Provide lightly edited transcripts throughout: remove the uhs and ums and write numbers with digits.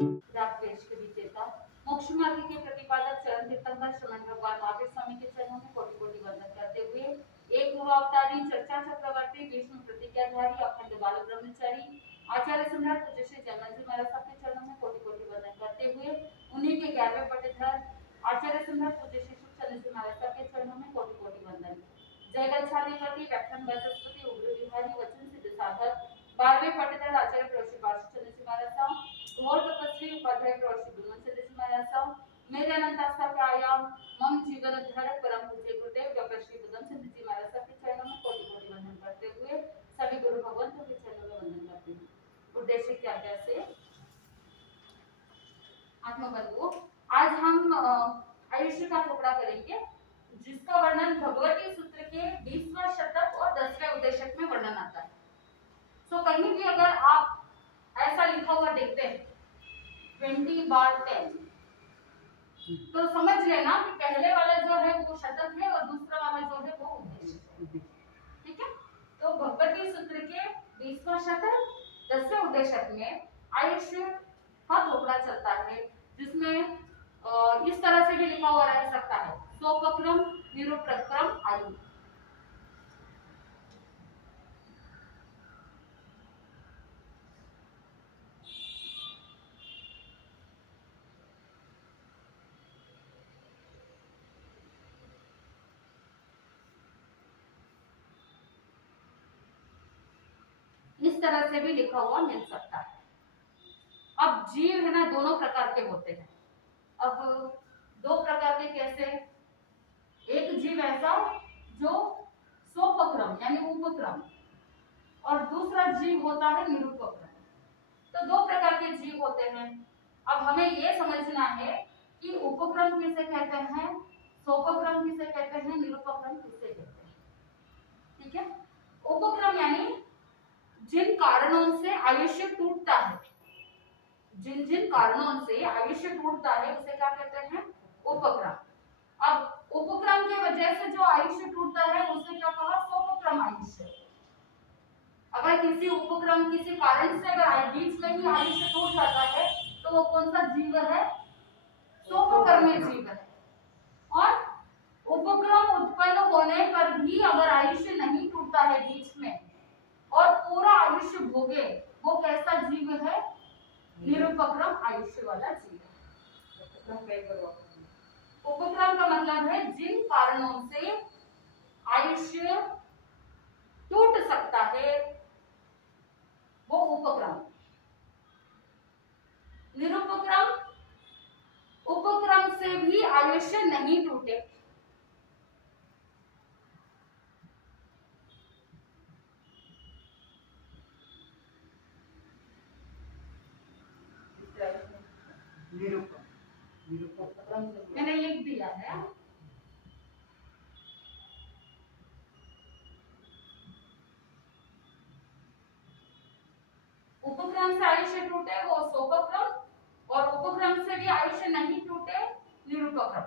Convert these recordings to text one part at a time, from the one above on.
रागद्वेष के विजेता मोक्ष मार्ग के प्रतिपादक चरण तीर्थंकर श्रीमन भगवान महावीर स्वामी के चरणों में कोटि कोटि वंदन करते हुए एक पूर्वावतारी चर्चा चक्रवर्ती विष्णु प्रतिज्ञाधारी अखंड बाल ब्रह्मचारी आचार्य सम्राट पूज्य श्री जगन्नाथ जी महाराज के चरणों में कोटि कोटि वंदन करते हुए उन्हीं के 11वें पट्टेधर आचार्य सम्राट पूज्य श्री सुखचंद्र जी महाराज के चरणों में कोटि कोटि वंदन। जय गच्छाधिपति व्याख्यान वाचस्पति उग्र विहारी वचन सिद्ध साधक 12वें पट्टेधर आचार्य प्रवश्री पार्श्व चंद्र जी महाराज घोर तपस्वी उपाध्याय प्रवश्री गुरुवंश चंद्र जी महाराज मेरे अनंत आस्था के आयाम मम जीवन धारक परम पूज्य गुरुदेव डॉक्टर श्री बुद्धम चंद्र जी महाराज के चरणों में कोटि कोटि वंदन करते हुए सभी गुरु भगवंतों के चरणों में वंदन करते हैं। उद्देश्य की आज्ञा से आत्मबंधु आज हम आयुष्य का टुकड़ा करेंगे जिसका वर्णन भगवती सूत्र के 20वां शतक और 10वें उद्देशक में वर्णन आता है। तो कहीं भी अगर आप ऐसा लिखा हुआ देखते हैं 20/10 तो समझ लेना कि पहले वाला जो है वो शतक है और दूसरा वाला जो है वो उद्देश्य है। ठीक है, तो भगवती सूत्र के 20वां शतक 10वें उद्देशक में आयुष्य का टुकड़ा चलता है जिसमें इस तरह से भी लिखा हुआ रह सकता है सोपक्रम निरुपक्रम आयु। इस तरह से भी लिखा हुआ मिल सकता है। अब जीव है ना दोनों प्रकार के होते हैं। अब दो प्रकार के कैसे, एक जीव ऐसा जो सोपक्रम यानी उपक्रम और दूसरा जीव होता है निरुपक्रम। तो दो प्रकार के जीव होते हैं। अब हमें ये समझना है कि उपक्रम किसे कहते हैं, सोपक्रम किसे कहते हैं, निरुपक्रम किसे कहते हैं। ठीक है, उपक्रम यानी जिन कारणों से आयुष्य टूटता है, जिन जिन कारणों से आयुष्य टूटता है उसे क्या कहते हैं, उपक्रम। अब उपक्रम की वजह से जो आयुष्य टूटता है उसे क्या कहा, सोपक्रम आयुष्य। अगर किसी उपक्रम किसी कारण से अगर बीच में ही आयुष्य टूट जाता है तो वो कौन सा जीव है, सोपकर्मी जीव है। और उपक्रम उत्पन्न होने पर भी अगर आयुष्य नहीं टूटता है बीच में और पूरा आयुष्य भोगे, वो कैसा जीव है, निरुपक्रम आयुष्य वाला जीव है। उपक्रम का मतलब है जिन कारणों से आयुष्य टूट सकता है वो उपक्रम। निरुपक्रम उपक्रम से भी आयुष्य नहीं टूटे। मैंने लिख दिया है। उपक्रम से आयुष्य टूटे वो सोपक्रम और उपक्रम से भी आयुष्य नहीं टूटे निरुपक्रम।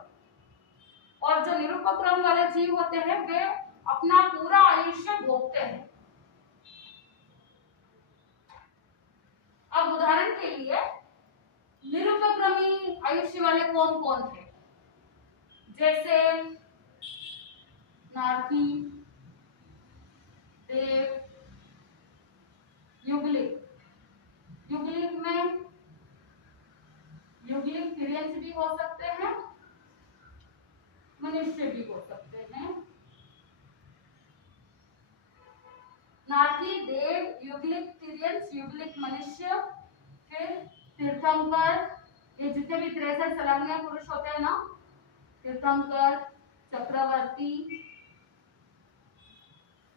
और जो निरुपक्रम वाले जीव होते हैं वे अपना पूरा आयुष्य भोगते हैं। अब उदाहरण के लिए निरुपक्रमी आयुष्य वाले कौन कौन थे, जैसे नारकी, देव, युगलिक। युगलिक में युगलिक तिर्यंश भी हो सकते हैं, मनुष्य भी हो सकते हैं। नारकी, देव, युगलिक तिर्यंश, युगलिक मनुष्य, फिर तीर्थंकर, ये जितने भी 63 सलामिया पुरुष होते हैं ना, तीर्थंकर, चक्रवर्ती,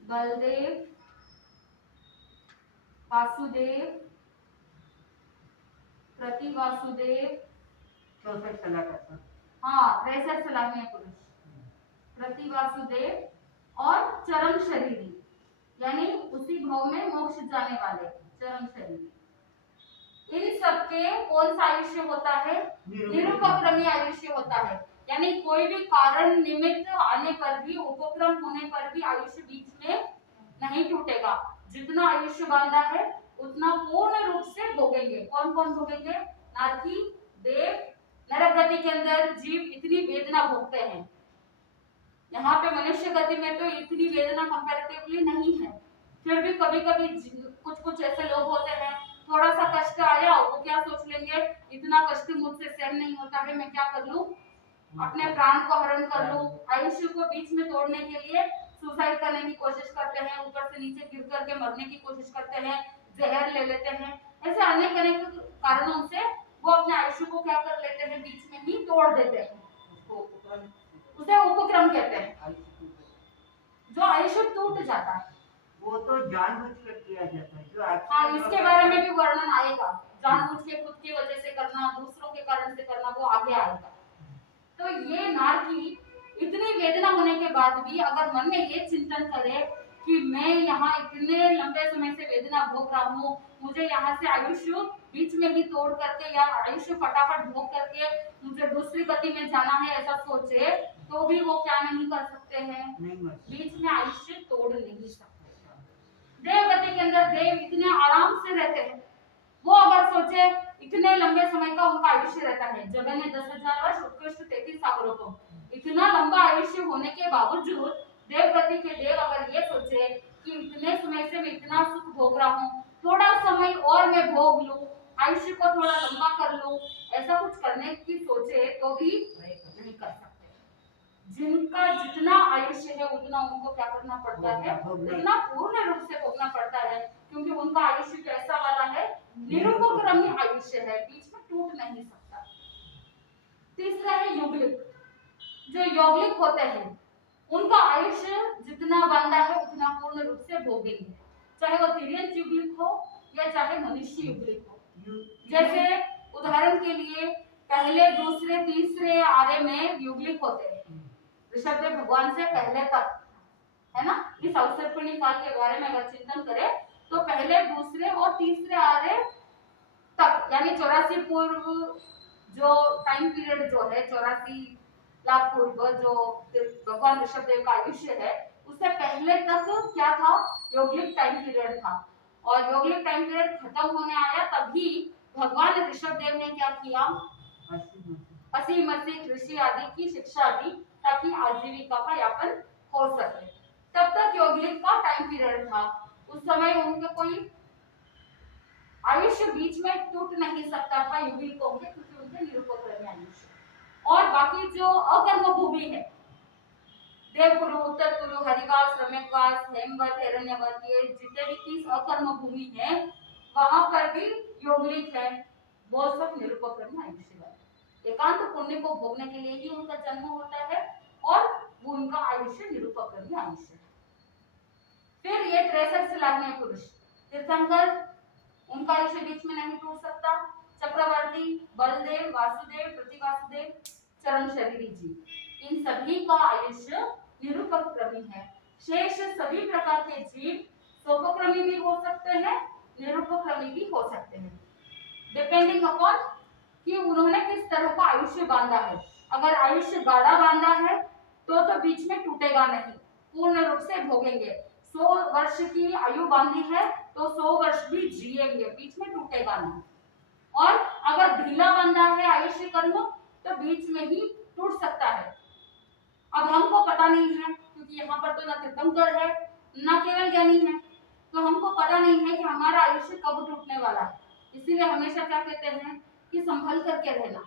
बलदेव, वासुदेव, प्रति वासुदेव, 64 सलामिया, हाँ 63 सलामिया पुरुष, प्रति वासुदेव और चरम शरीरी यानी उसी भाव में मोक्ष जाने वाले चरम शरीरी। इन सबके कौन सा आयुष्य होता है, निरुपक्रमी आयुष्य होता है। यानी कोई भी कारण निमित्त आने पर भी, उपक्रम होने पर भी आयुष्य बीच में नहीं टूटेगा। जितना आयुष्य बांधा है उतना पूर्ण रूप से भोगेंगे। कौन कौन भोगेंगे, नारकी देव नरक गति के अंदर जीव इतनी वेदना भोगते हैं। यहाँ पे मनुष्य गति में तो इतनी वेदना कंपैरेटिवली नहीं है, फिर भी कभी कभी कुछ कुछ ऐसे लोग होते हैं, थोड़ा सा कष्ट आया वो क्या सोच लेंगे, इतना कष्ट मुझसे सहन नहीं होता है, मैं क्या कर लूं, अपने प्राण को हरण कर लूं। आयुष्य को बीच में तोड़ने के लिए सुसाइड करने की कोशिश करते हैं, ऊपर से नीचे गिर करके मरने की कोशिश करते हैं, जहर ले लेते हैं। ऐसे अनेक अनेक कारणों से वो अपने आयुष्य को क्या कर लेते हैं, बीच में ही तोड़ देते हैं। उसे उपक्रम कहते हैं, जो आयुष्य टूट जाता है। वो तो जानबूझकर किया जाता है जो हाँ, इसके बारे में भी वर्णन आएगा, जानबूझ के खुद की वजह से करना, दूसरों के कारण से करना, वो आगे आएगा। तो ये नारकी इतनी वेदना होने के बाद भी अगर मन में ये चिंतन करे कि मैं यहाँ इतने लंबे समय से वेदना भोग रहा हूँ, मुझे यहाँ से आयुष्य बीच में ही तोड़ करके या आयुष्य फटाफट भोग करके मुझे दूसरी गति में जाना है, ऐसा सोचे तो भी वो क्या नहीं कर सकते हैं, बीच में आयुष्य तोड़ नहीं सकते। देव गति के अंदर देव इतने आराम से रहते हैं, वो अगर सोचे इतने लंबे समय का उनका आयुष्य रहता है, जगह ने 10,000 वर्ष, उत्कृष्ट 33 सागरों को, इतना लंबा आयुष्य होने के बावजूद देव गति के देव अगर ये सोचे कि इतने समय से मैं इतना सुख भोग रहा हूँ, थोड़ा समय और मैं भोग लूं, आयुष्य को थोड़ा लंबा कर लूं, ऐसा कुछ करने की सोचे तो भी नहीं कर सकते। जिनका जितना आयुष्य है उतना उनको क्या करना पड़ता है, उतना पूर्ण रूप से भोगना पड़ता है, क्योंकि उनका आयुष्य कैसा वाला है, निरुपक्रमी आयुष्य है, बीच में टूट नहीं सकता। तीसरा है युगलिक। जो यौगिक होते हैं उनका आयुष्य जितना बांधा है उतना पूर्ण रूप से भोगेंगे, चाहे वो तिर्यंत युगलिक हो या चाहे मनुष्य युगलिक हो। जैसे उदाहरण के लिए पहले दूसरे तीसरे आरे में युगलिक होते हैं, ऋषभदेव भगवान से पहले तक, है ना। इस अवसर्पिणी काल के बारे में अगर चिंतन करें तो पहले दूसरे और तीसरे आर्य तक, यानी 84 पूर्व जो टाइम पीरियड जो है, 84 लाख पूर्व जो भगवान ऋषभदेव का आयुष्य है, उससे पहले तक क्या था, यौगिक टाइम पीरियड था। और यौगिक टाइम पीरियड खत्म होने आया तभी भगवान ऋषभदेव ने क्या किया, असी मसी कृषि आदि की शिक्षा दी ताकि आजीविका का यापन हो सके। तब तक यौगिक का टाइम पीरियड था, उस समय उनके कोई आयुष्य बीच में टूट नहीं सकता था युगलिकों के, क्योंकि उनके निरुपक्रमी आयुष्य। और बाकी जो अकर्म भूमि है, देवकुरु, उत्तर कुरु, हरिवास, रम्यवास, हेमवत, हिरण्यवत, ये जितने भी 30 अकर्म भूमि है वहां पर भी यौगिक है, वो सब निरुपक्रमी आयुष्य वाले। एकांत पुण्य को भोगने के लिए ही उनका जन्म होता है और वो उनका आयुष्य निरुपक्रमी आयुष्य है। फिर ये 63 श्लाघनीय पुरुष तीर्थंकर, उनका आयुष्य बीच में नहीं टूट सकता। चक्रवर्ती, बलदेव, वासुदेव, प्रतिवासुदेव, चरण शरीरी जी, इन सभी का आयुष्य निरुपक्रमी है। शेष सभी प्रकार के जीव सोपक्रमी भी हो सकते हैं, निरुपक्रमी भी हो सकते हैं, डिपेंडिंग अपॉन कि उन्होंने किस तरह का आयुष्य बांधा है। अगर आयुष्य गाढ़ा बांधा है तो बीच में टूटेगा नहीं, पूर्ण रूप से भोगेंगे। 100 वर्ष की आयु बांधी है तो 100 वर्ष भी जिएंगे, बीच में टूटेगा नहीं। और अगर ढीला बांधा है आयुष्य कर्म तो बीच में ही टूट सकता है। अब हमको पता नहीं है, क्योंकि यहाँ पर तो न तीर्थंकर है न केवल ज्ञानी है, तो हमको पता नहीं है कि हमारा आयुष्य कब टूटने वाला है। इसीलिए हमेशा क्या कहते हैं कि संभल करके रहना।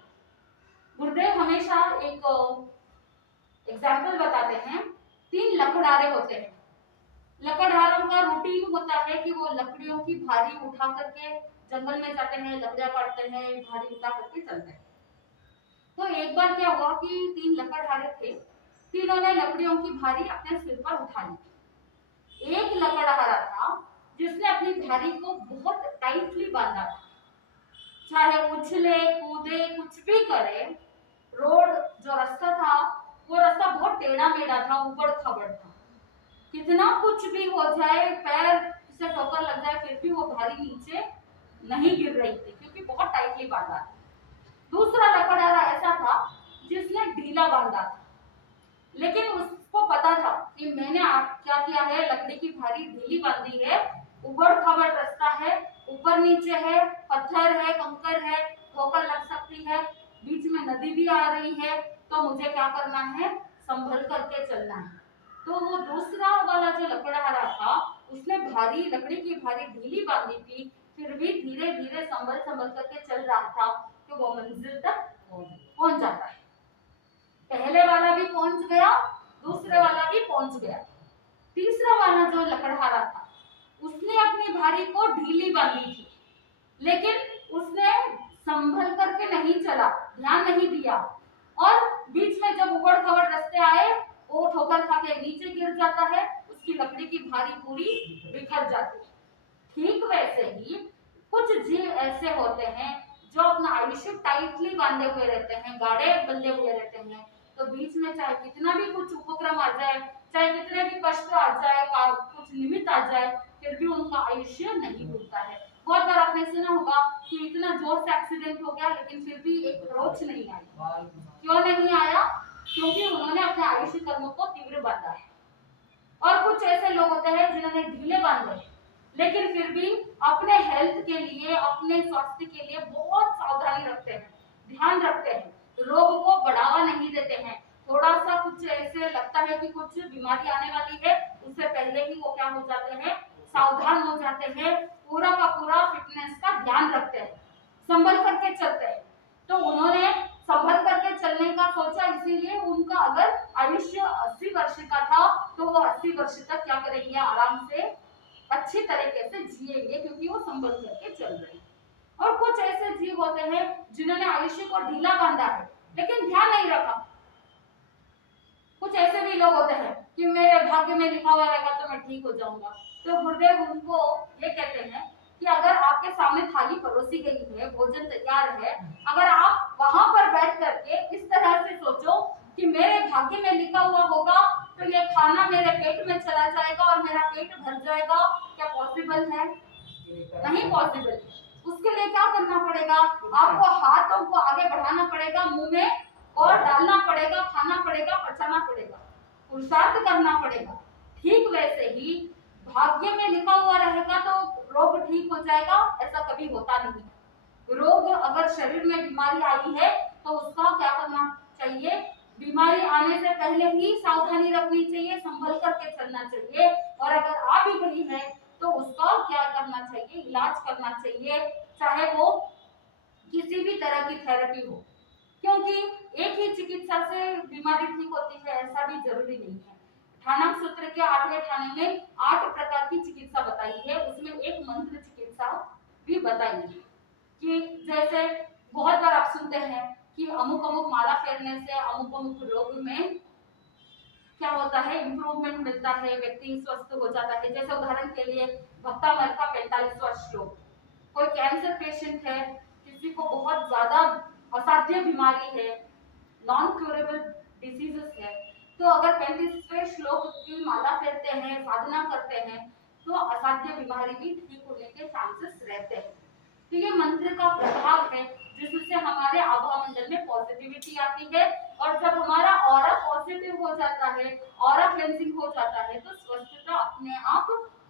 गुरुदेव हमेशा एक एग्जाम्पल बताते हैं, 3 लकड़हारे होते हैं। लकड़हारों का रूटीन होता है कि वो लकड़ियों की भारी उठा करके जंगल में जाते हैं, लकड़ियां काटते हैं, भारी उठा करके चलते हैं। तो एक बार क्या हुआ कि 3 लकड़हारे थे, तीनों ने लकड़ियों की भारी अपने सिर पर उठा ली। एक लकड़हारा था जिसने अपनी भारी को बहुत टाइटली बांधा था, चाहे उछले कूदे कुछ भी करे, रोड जो रास्ता था वो रास्ता बहुत टेढ़ा मेढ़ा था, ऊबड़ खाबड़ था, कितना कुछ भी हो जाए, पैर से ठोकर लग जाए, फिर भी वो भारी नीचे नहीं गिर रही थी, क्योंकि बहुत टाइटली बांधा था। दूसरा लकड़हारा ऐसा था जिसने ढीला बांधा था, लेकिन उसको पता था कि मैंने क्या किया है, लकड़ी की भारी ढीली बांधी है, ऊबड़ खाबड़ रास्ता है, ऊपर नीचे है, पत्थर है, कंकर है, ठोकर लग सकती है, बीच में नदी भी आ रही है, तो मुझे क्या करना है, संभल करके चलना है। तो वो दूसरा वाला जो लकड़हारा था, उसने भारी लकड़ी की भारी ढीली बांधी थी, फिर भी धीरे धीरे संभल संभल करके चल रहा था, तो वो मंजिल तक पहुंच जाता है। पहले वाला भी पहुंच गया, दूसरे वाला भी पहुंच गया। तीसरा वाला जो लकड़हारा था, उसने अपनी भारी को ढीली बांधी थी, लेकिन उसने संभल करके नहीं चला, ध्यान नहीं दिया, और बीच में जब उबड़ खाबड़ रास्ते आए, वो ठोकर खा के नीचे गिर जाता है, उसकी लकड़ी की भारी पूरी बिखर जाती है। ठीक वैसे ही कुछ जीव ऐसे होते हैं जो अपना आयुष्य टाइटली बांधे हुए रहते हैं, गाढ़े बंधे हुए रहते हैं, तो बीच में चाहे कितना भी कुछ उपक्रम आ जाए, चाहे कितने भी कष्ट आ जाए, कुछ निमित्त आ जाए, फिर भी उनका आयुष्य नहीं भूलता है। बहुत बार आपने सुना होगा कि इतना जोर से एक्सीडेंट हो गया, लेकिन फिर भी एक खरोच नहीं आई। क्यों नहीं आया? क्योंकि उन्होंने अपने आयुष्य कर्मों को तीव्र बांधा है। और कुछ ऐसे लोग होते हैं जिन्होंने ढीले बांधे, लेकिन फिर भी अपने हेल्थ के लिए, अपने स्वास्थ्य के लिए बहुत सावधानी रखते हैं, ध्यान रखते हैं, रोग को बढ़ावा नहीं देते हैं। थोड़ा सा कुछ ऐसे लगता है कि कुछ बीमारी आने वाली है, उससे पहले ही वो क्या हो जाते हैं, सावधान हो जाते हैं, पूरा का पूरा फिटनेस का ध्यान रखते हैं, संभल करके चलते हैं। तो उन्होंने संभल करके चलने का सोचा, इसीलिए उनका अगर आयुष्य 80 वर्ष का था, तो वो 80 वर्ष तक क्या करेंगे, आराम से अच्छी तरीके से जिएंगे, क्योंकि वो संभल करके चल रहे हैं। और कुछ ऐसे जीव होते हैं जिन्होंने आयुष्य को ढीला बांधा है, लेकिन ध्यान नहीं रखा। कुछ ऐसे भी लोग होते हैं कि मेरे भाग्य में लिखा हुआ रहेगा तो मैं ठीक हो जाऊंगा। तो गुरुदेव उनको ये कहते हैं कि अगर आपके सामने थाली परोसी गई है, भोजन तैयार है, अगर आप वहां पर बैठ करके इस तरह से सोचो कि मेरे भाग्य में लिखा हुआ होगा तो ये खाना मेरे पेट में चला जाएगा और मेरा पेट भर जाएगा, क्या पॉसिबल है? नहीं पॉसिबल। उसके लिए क्या करना पड़ेगा? आपको हाथों को आगे बढ़ाना पड़ेगा, मुंह में और डालना पड़ेगा, खाना पड़ेगा, पचाना पड़ेगा, पुरुषार्थ करना पड़ेगा। ठीक वैसे ही भाग्य में लिखा हुआ रहेगा तो रोग ठीक हो जाएगा, ऐसा कभी होता नहीं। रोग, अगर शरीर में बीमारी आई है तो उसका क्या करना चाहिए, बीमारी आने से पहले ही सावधानी रखनी चाहिए, संभल करके चलना चाहिए, और अगर आ भी गई है तो उसका क्या करना चाहिए, इलाज करना चाहिए, चाहे वो किसी भी तरह की थेरेपी हो, क्योंकि एक ही चिकित्सा से बीमारी ठीक होती है ऐसा भी जरूरी नहीं है। ठाणक सूत्र के 8वें ठाणे में 8 प्रकार की चिकित्सा बताई है, उसमें एक मंत्र चिकित्सा भी बताई है। कि जैसे बहुत बार आप सुनते हैं कि अमुक अमुक माला फेरने से अमुक अमुक रोग में क्या होता है, इम्प्रूवमेंट मिलता है, व्यक्ति स्वस्थ हो जाता है। जैसे उदाहरण के लिए भक्तामल का 45वां श्लोक, कोई कैंसर पेशेंट है, किसी को बहुत ज्यादा असाध्य बीमारी है, नॉन क्यूरेबल डिसीजेस है, तो अगर 35वें श्लोक की माला फेरते हैं, साधना करते हैं, तो असाध्य बीमारी भी ठीक होने के चांसेस रहते हैं। तो ये मंत्र का प्रभाव है जिससे हमारे आभा मंडल में पॉजिटिविटी आती है, और जब हमारा ऑरा पॉजिटिव हो जाता है, ऑरा क्लेंजिंग हो जाता है, तो स्वस्थता अपने आप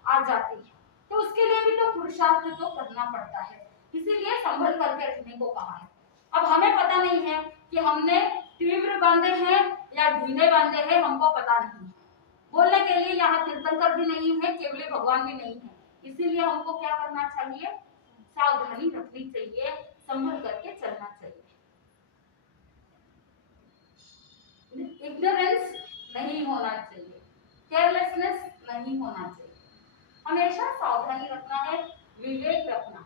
आ जाती है। तो उसके लिए भी तो पुरुषार्थ तो करना पड़ता है, इसीलिए संभल करके रखने को कहा है। अब हमें पता नहीं है कि हमने तीव्र बांधे हैं या ढीले बांधे हैं, हमको पता नहीं है। बोलने के लिए यहाँ तीर्थंकर भी नहीं है, केवल भगवान भी नहीं है, इसीलिए हमको क्या करना चाहिए, सावधानी रखनी चाहिए, संभल करके चलना चाहिए। इग्नोरेंस नहीं होना चाहिए, केयरलेसनेस नहीं होना चाहिए, हमेशा सावधानी रखना है, विवेक रखना।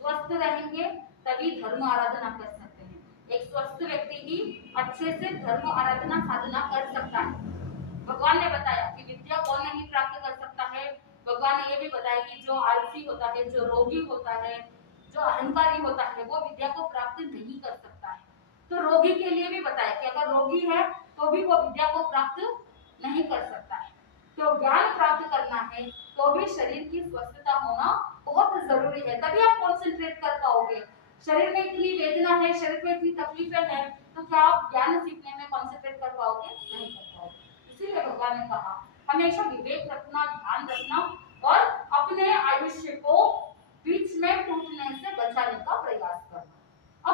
स्वस्थ रहेंगे तभी धर्म आराधना कर सकते हैं। एक स्वस्थ व्यक्ति ही अच्छे से धर्म आराधना साधना कर सकता है। भगवान ने बताया कि विद्या कौन नहीं प्राप्त कर सकता है। भगवान ने ये भी बताया कि जो आलसी होता है, जो रोगी होता है, जो अहंकारी होता है, वो विद्या को प्राप्त नहीं कर सकता है। तो रोगी के लिए भी बताया कि अगर रोगी है तो भी वो विद्या को प्राप्त नहीं कर सकता है। तो ज्ञान प्राप्त करना है तो भी शरीर की स्वस्थता होना बहुत जरूरी है, तभी आप कॉन्सेंट्रेट कर पाओगे। शरीर में इतनी वेदना है, शरीर में इतनी तकलीफें हैं, तो क्या आप ज्ञान सीखने में कॉन्सेंट्रेट कर पाओगे? नहीं कर पाओगे। इसीलिए भगवान ने कहा हमेशा विवेक रखना, ध्यान रखना, और अपने आयुष्य को बीच में टूटने से बचाने का प्रयास करना।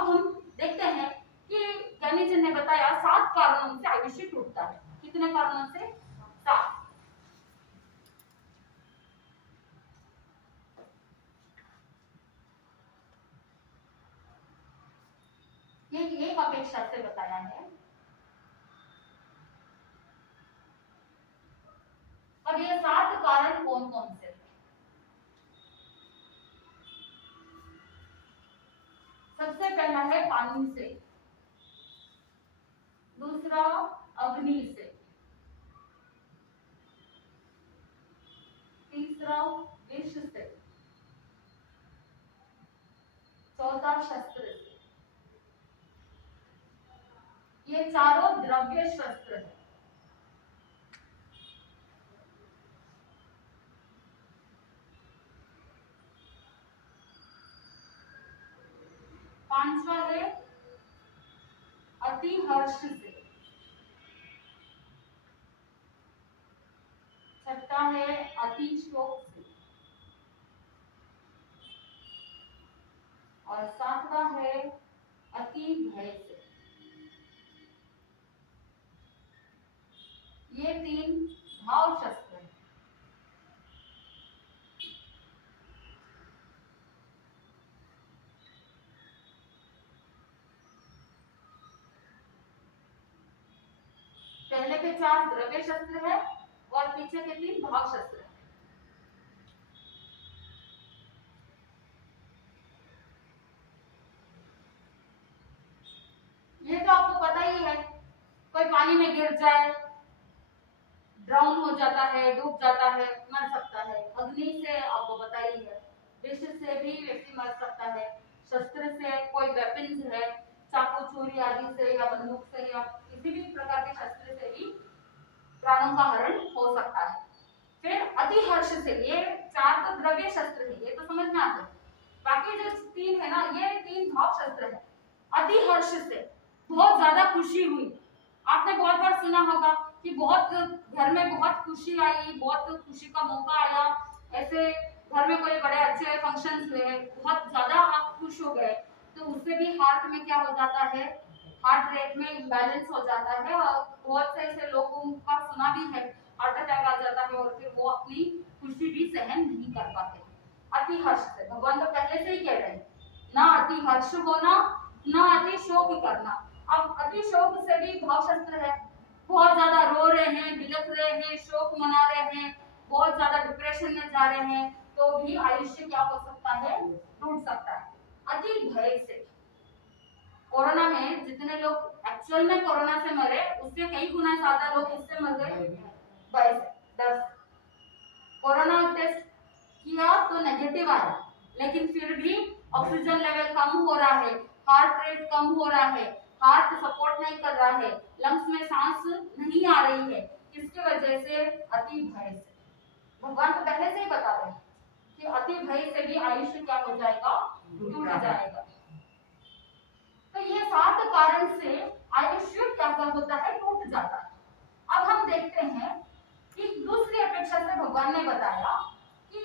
अपेक्षा से बताया है। अब ये 7 कारण कौन कौन से हैं? सबसे पहला है पानी से, दूसरा अग्नि से, तीसरा विष से, चौथा शस्त्र से। ये चारों द्रव्य शस्त्र है। पांचवा है अति हर्ष से, छठा है अति शोक से, और सातवां है अति भय से। ये 3 भाव शस्त्र हैं। पहले के 4 द्रव्य शस्त्र है और पीछे के 3 भाव शस्त्र है। ये तो आपको पता ही है, कोई पानी में गिर जाए, ड्राउन हो जाता है, डूब जाता है, मर सकता है। अग्नि से आपको पता ही है, विष से भी व्यक्ति मर सकता है। शस्त्र से कोई वेपन्स है, चाकू छुरी आदि से या बंदूक से या किसी भी प्रकार के शस्त्र से भी प्राणों का हरण हो सकता है। फिर अति हर्ष से, ये 4 तो द्रव्य शस्त्र है, ये तो समझ में आता है। बाकी जो 3 है ना, ये 3 भाव शस्त्र है। अति हर्ष से बहुत ज्यादा खुशी हुई। आपने बहुत बार सुना होगा कि बहुत घर में बहुत खुशी आई, बहुत खुशी का मौका आया, ऐसे घर में कोई बड़े अच्छे फंक्शंस हुए, बहुत ज्यादा आप खुश हो गए, तो उससे भी हार्ट में क्या हो जाता है, हार्ट रेट में इम्बैलेंस हो जाता है। और बहुत से ऐसे लोगों का सुना भी है, हार्ट अटैक आ जाता है और फिर वो अपनी खुशी भी सहन नहीं कर पाते। अति हर्ष से भगवान तो पहले से ही कह रहे हैं, ना अति हर्ष होना, ना अति शोक करना। अब अति शोक से भी भाव शस्त्र है, बहुत ज्यादा रो रहे हैं, बिलख रहे हैं, शोक मना रहे हैं, बहुत ज्यादा डिप्रेशन में जा रहे हैं, तो भी आयुष्य क्या हो सकता है, टूट सकता है। अति भय से, कोरोना में जितने लोग एक्चुअल में कोरोना से मरे, उससे कई गुना ज्यादा लोग इससे मर गए, भय से, डर से। कोरोना टेस्ट किया तो नेगेटिव आया, लेकिन फिर भी ऑक्सीजन लेवल कम हो रहा है, हार्ट रेट कम हो रहा है, हार्ट सपोर्ट नहीं कर रहा है, लंग्स में सांस नहीं आ रही है, किसकी वजह से, अति भय से। भगवान तो पहले से ही बता रहे हैं कि अति भय से भी आयुष्य क्या हो जाएगा, टूट जाएगा। तो ये 7 कारण से आयुष्य क्या होता है, टूट जाता है। अब हम देखते हैं कि दूसरी अपेक्षा से भगवान ने बताया कि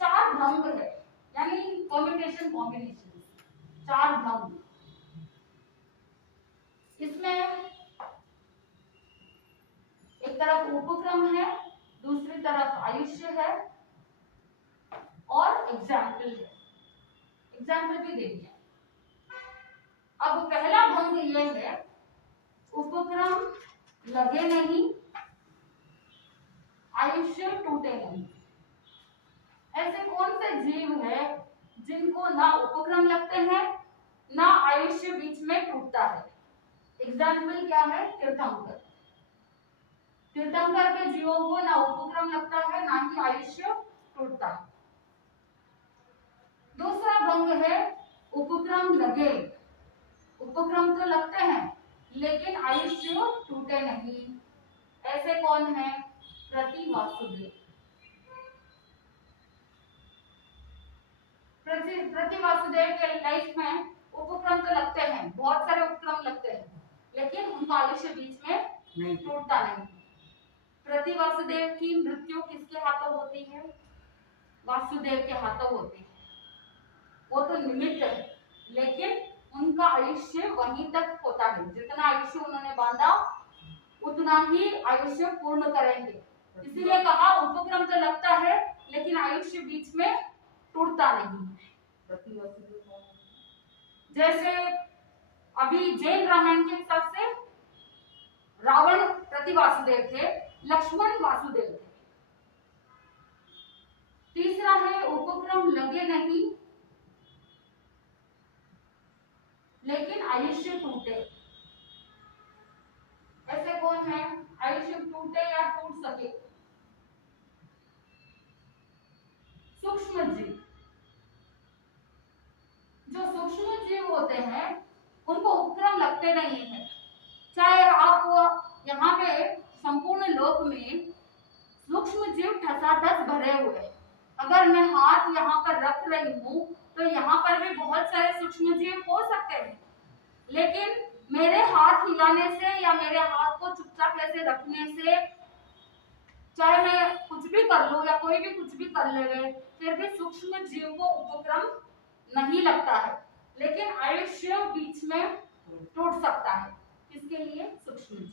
4 भंग है, यानी कॉम्बिनेशन 4 भंग। इसमें एक तरफ उपक्रम है, दूसरी तरफ आयुष्य है और एग्जाम्पल है, एग्जाम्पल भी दे दिया। अब पहला भंग ये है, उपक्रम लगे नहीं, आयुष्य टूटे नहीं। ऐसे कौन से जीव है जिनको ना उपक्रम लगते हैं, ना आयुष्य बीच में टूटता है? एग्जाम्पल क्या है, तीर्थंकर। तीर्थंकर के जीवों को ना उपक्रम लगता है, ना ही आयुष्य टूटता है। दूसरा भंग है, उपक्रम लगे, उपक्रम तो लगते हैं लेकिन आयुष्य टूटे नहीं। ऐसे कौन है, प्रति वासुदेव। प्रति वासुदेव के लाइफ में उपक्रम तो लगते हैं, बहुत सारे उपक्रम लगते हैं, लेकिन उनका आयुष्य बीच में टूटता नहीं। प्रति वासुदेव की मृत्यु किसके हाथों होती है, वासुदेव के हाथों होती है। वो तो निमित्त है, लेकिन उनका आयुष्य वहीं तक होता है, जितना आयुष्य उन्होंने बांधा उतना ही आयुष्य पूर्ण करेंगे। इसीलिए कहा उपक्रम तो लगता है लेकिन आयुष्य बीच में टूटता नहीं। जैसे अभी जैन रामायण के हिसाब से रावण प्रति वासुदेव थे, लक्ष्मण वासुदेव थे। तीसरा है उपक्रम लगे नहीं लेकिन आयुष्य टूटे। ऐसे कौन है आयुष्य टूटे या टूट सके? सूक्ष्म जीव। जो सूक्ष्म जीव होते हैं उनको उपक्रम लगते नहीं है। चाहे आप यहाँ पे संपूर्ण लोक में सूक्ष्म जीव ठसाठस भरे हुए हैं। अगर मैं हाथ यहाँ पर रख रही हूँ तो यहाँ पर भी बहुत सारे सूक्ष्म जीव हो सकते हैं, लेकिन मेरे हाथ हिलाने से या मेरे हाथ को चुपचाप ऐसे रखने से, चाहे मैं कुछ भी कर लूं या कोई भी कुछ भी कर ले, फिर भी सूक्ष्म जीव को उपक्रम नहीं लगता है, लेकिन आयुष्य बीच में टूट सकता है। किसके लिए? सूक्ष्म जीव।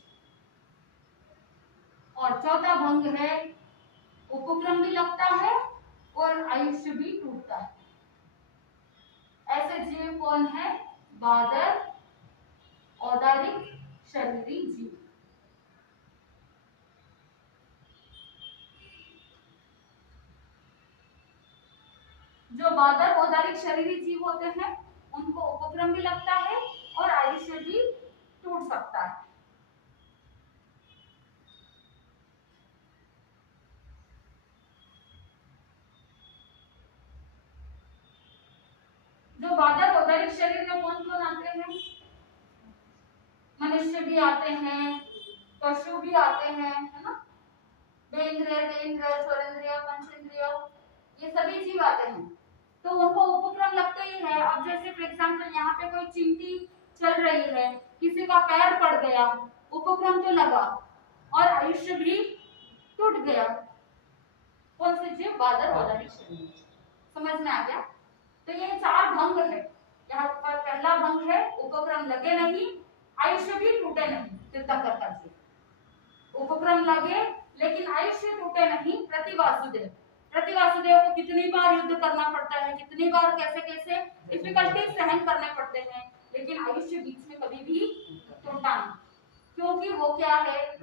और चौथा भंग है उपक्रम भी लगता है और आयुष्य भी टूटता है। ऐसे जीव कौन है? बादर, औदारिक, शरीरी जीव। जो बादर, औदारिक, शरीरी जीव होते हैं उनको उपक्रम भी लगता है और आयुष्य भी टूट सकता है। जो बादर, औदारिक शरीर में कौन कौन आते हैं? मनुष्य भी आते हैं, पशु भी आते हैं, है ना? बेंद्रिय, देहेंद्रिय, स्वरेंद्रिय, पंचेंद्रिय, ये सभी जीव आते हैं, तो उनको उपक्रम लगते ही है। अब जैसे फॉर एग्जांपल यहाँ पे कोई चींटी चल रही है, किसी का पैर पड़ गया, उपक्रम तो लगा और आयुष्य भी टूट गया। कौन से जीव? बादर, औदारिक शरीर। समझ में आ गया? तो ये चार भंग है। यहाँ पर पहला भंग है उपक्रम लगे नहीं, आयुष्य भी टूटे नहीं। तीर्थंकर का जीव उपक्रम लगे लेकिन आयुष्य टूटे नहीं। प्रतिवासुदेव, प्रतिवासुदेव को कितनी बार युद्ध करना पड़ता है, कितनी बार कैसे कैसे डिफिकल्टी सहन करने पड़ते हैं, लेकिन आयुष्य बीच में कभी भी टूटा नहीं, क्योंकि वो क्या है?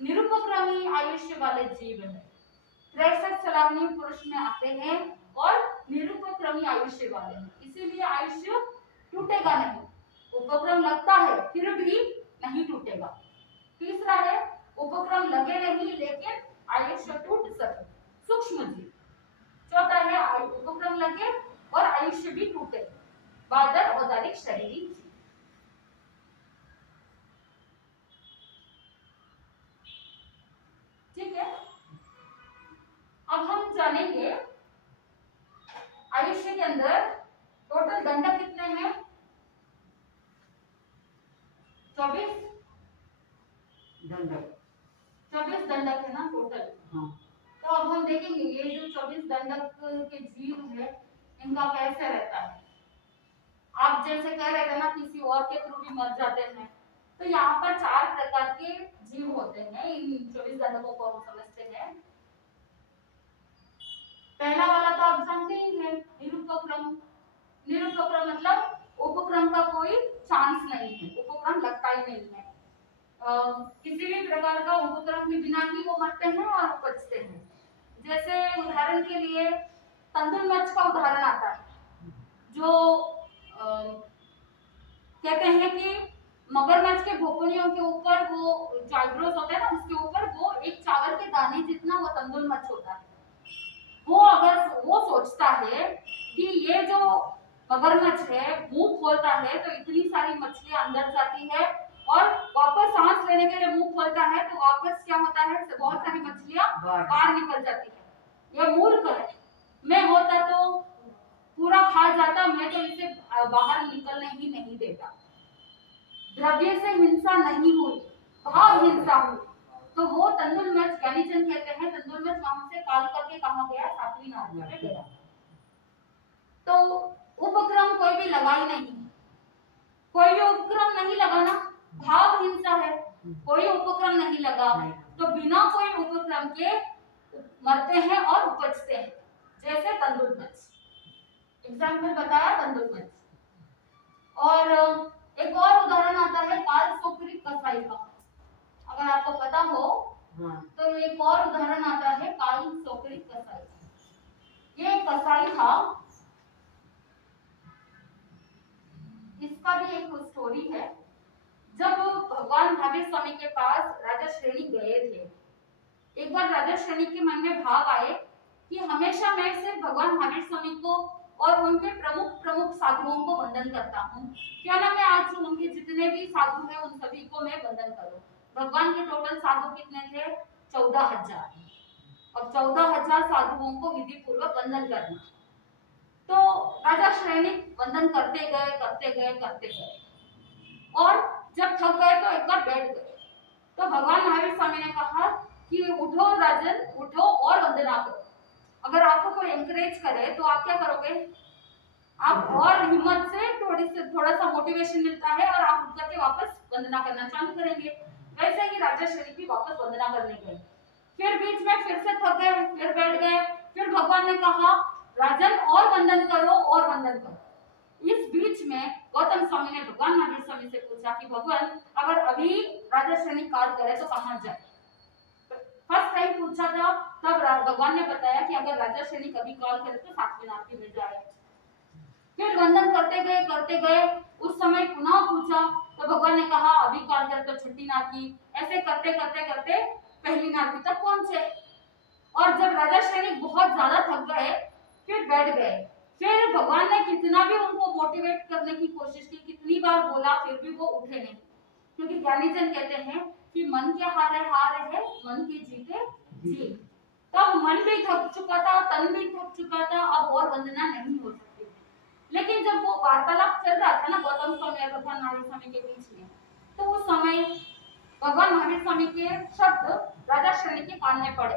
निरुपक्रमी आयुष्य वाले जीव है। 63 छलावनी पुरुष में आते हैं और निरुपक्रमी आयुष्य वाले हैं, इसीलिए आयुष्य टूटेगा नहीं। उपक्रम लगता है फिर भी नहीं टूटेगा। तीसरा है उपक्रम लगे नहीं लेकिन आयुष्य टूट सके, सूक्ष्म जीव। चौथा है उपक्रम लगे और आयुष्य भी टूटे, बादर, औदारिक, शरीरी जीव। ठीक है, अब हम जानेंगे आयुष्य के अंदर टोटल दंडक कितने हैं? 24 दंडक। 24 दंडक है ना टोटल। हाँ। तो अब हम देखेंगे ये जो 24 दंडक के जीव है इनका कैसे रहता है। आप जैसे कह रहे थे ना किसी और के थ्रू भी मर जाते हैं, तो यहाँ पर 4 प्रकार के जीव होते हैं। इन 24 दंडकों को हम समझते हैं। पहला वाला तो आप जानते ही हैं, निरुपक्रम। निरुपक्रम मतलब उपक्रम का कोई चांस नहीं है, उपक्रम लगता ही नहीं है। किसी भी प्रकार का उपक्रम के बिना ही वो मरते हैं और उपजते हैं। जैसे उदाहरण के लिए तंदुल मच्छ का उदाहरण आता है, जो कहते हैं कि मगरमच्छ के भोपनियों के ऊपर वो जाइब्रोस होता है ना, उसके ऊपर वो एक चावल के दाने जितना वो तंदुल मच्छ होता है। वो अगर वो सोचता है कि ये जो मगरमच्छ है मुंह खोलता है तो इतनी सारी मछलियां अंदर जाती है, और वापस सांस लेने के लिए मुंह खोलता है तो वापस क्या होता है? बहुत सारी मछलियां बाहर निकल जाती है। ये मूर्ख है। मैं होता तो पूरा खा जाता, मैं तो इसे बाहर निकलने ही नहीं देता। द्रव्य से हिंसा नहीं हुई, भाव हिंसा हुई। तो वो तंदुल मच्छ, ज्ञानीचंद कहते हैं तंदुल मच्छ वहां से काल करके कहां गया? सातवीं नाव में गया। तो उपक्रम कोई भी लगा ही नहीं, कोई भी उपक्रम नहीं लगा ना, भाव हिंसा है, कोई उपक्रम नहीं लगा, तो बिना कोई उपक्रम के मरते हैं और उपजते हैं। जैसे तंदुल मच्छ, एग्जाम्पल बताया तंदुल मच्छ। और एक और उदाहरण आता है काल सोकरी कसाई का। अगर आपको पता हो हाँ तो एक और उदाहरण आता है काल सोकरी कसाई का। ये कसाई था, इसका भी एक स्टोरी है। जब भगवान महावीर स्वामी के पास राजा श्रेणी गए थे, एक बार राजा श्रेणी के मन में भाव आए कि हमेशा मैं सिर्फ भगवान महावीर स्वामी को और उनके प्रमुख प्रमुख साधुओं को वंदन करता हूँ, क्यों ना मैं आज उनके जितने भी साधु हैं उन सभी को मैं वंदन करूं। भगवान के टोटल साधु कितने थे? 14,000। और 14,000 साधुओं को विधि पूर्वक वंदन करना। तो राजा श्रेणी वंदन करते गए करते गए करते गए, और जब थक गए तो एक बार बैठ गए। तो भगवान महावीर स्वामी ने कहा कि उठो राजन, उठो और वंदना करो। अगर आपको कोई एनकरेज करे तो आप क्या करोगे? आप और हिम्मत से थोड़ा सा मोटिवेशन मिलता है और आप उठ करके वापस वंदना करना चालू करेंगे। वैसे ही राजा श्रेणी भी वापस वंदना करने गए। फिर बीच में फिर से थक गए, फिर बैठ गए। फिर भगवान ने कहा राजन और वंदन करो और वंदन करो। इस बीच में गौतम स्वामी ने भगवान महावीर स्वामी से पूछा कि भगवान अगर अभी राजा श्रेणी काल करे तो कहाँ जाए? फर्स्ट टाइम पूछा था, तब भगवान ने बताया कि अगर राजा श्रेणी कभी काल करे तो सातवीं नारकी में जाए। फिर वंदन करते गए, उस समय पुनः पूछा तो भगवान ने कहा अभी काल करे तो छठी नारकी। ऐसे करते करते करते पहली नारकी तक पहुंचे। और जब राजा श्रेणी बहुत ज्यादा थक गए फिर बैठ गए। फिर भगवान ने कितना भी उनको मोटिवेट करने की कोशिश की, कितनी बार बोला, फिर भी वो उठे नहीं। क्योंकि ज्ञानीजन कहते हैं कि मन के हारे हार है, मन की जीते जीत। तब मन भी थक चुका था, तन भी थक चुका था, अब और वंदना नहीं हो सकती। लेकिन जब वो वार्तालाप चल रहा था ना गौतम स्वामी और भगवान महावीर स्वामी के बीच में, तो उस समय भगवान महावीर स्वामी के शब्द राजा श्रेणी के कान में पड़े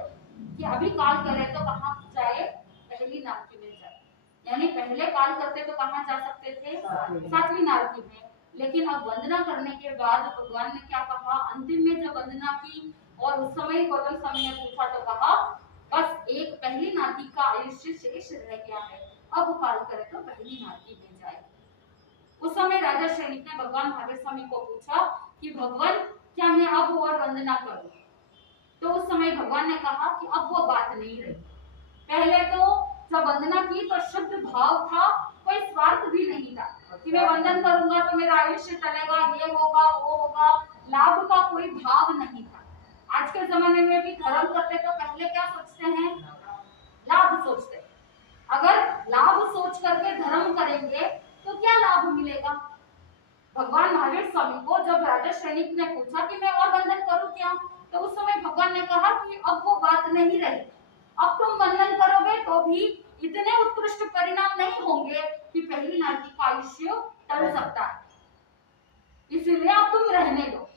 कि अभी काल करे तो कहाँ जाए? पहली नारकी में जाए। यानी पहले काल करते तो कहाँ जा सकते थे? सातवीं नारकी में। लेकिन अब वंदना करने के बाद भगवान ने क्या कहा? अंतिम में जब वंदना की और उस समय गौतम स्वामी ने पूछा तो कहा बस एक पहली नारकी का आयुष्य शेष रह गया है, अब काल करे तो पहली नारकी में जाए। उस समय राजा श्रेणी ने भगवान महावीर स्वामी को पूछा कि भगवान क्या मैं अब और वंदना करूं? तो उस समय भगवान ने कहा कि अब वो बात नहीं रही। पहले तो जब वंदना की तो शुद्ध भाव था, कोई स्वार्थ भी नहीं था कि मैं वंदन करूंगा तो मेरा आयुष्य चलेगा, ये होगा वो होगा। लाभ का कोई भाव नहीं था। आज के जमाने में भी धर्म करते तो पहले क्या सोचते हैं? लाभ सोचते हैं। अगर लाभ सोच करके धर्म करेंगे तो क्या लाभ मिलेगा? भगवान महावीर स्वामी को जब राजा श्रेणी ने पूछा कि मैं और वंदन करूं क्या, तो उस समय भगवान ने कहा कि अब वो बात नहीं रही। अब तुम वंदन करोगे तो भी इतने उत्कृष्ट परिणाम नहीं होंगे कि पहली नारकी का आयुष्य टल सकता है, इसलिए अब तुम रहने दो।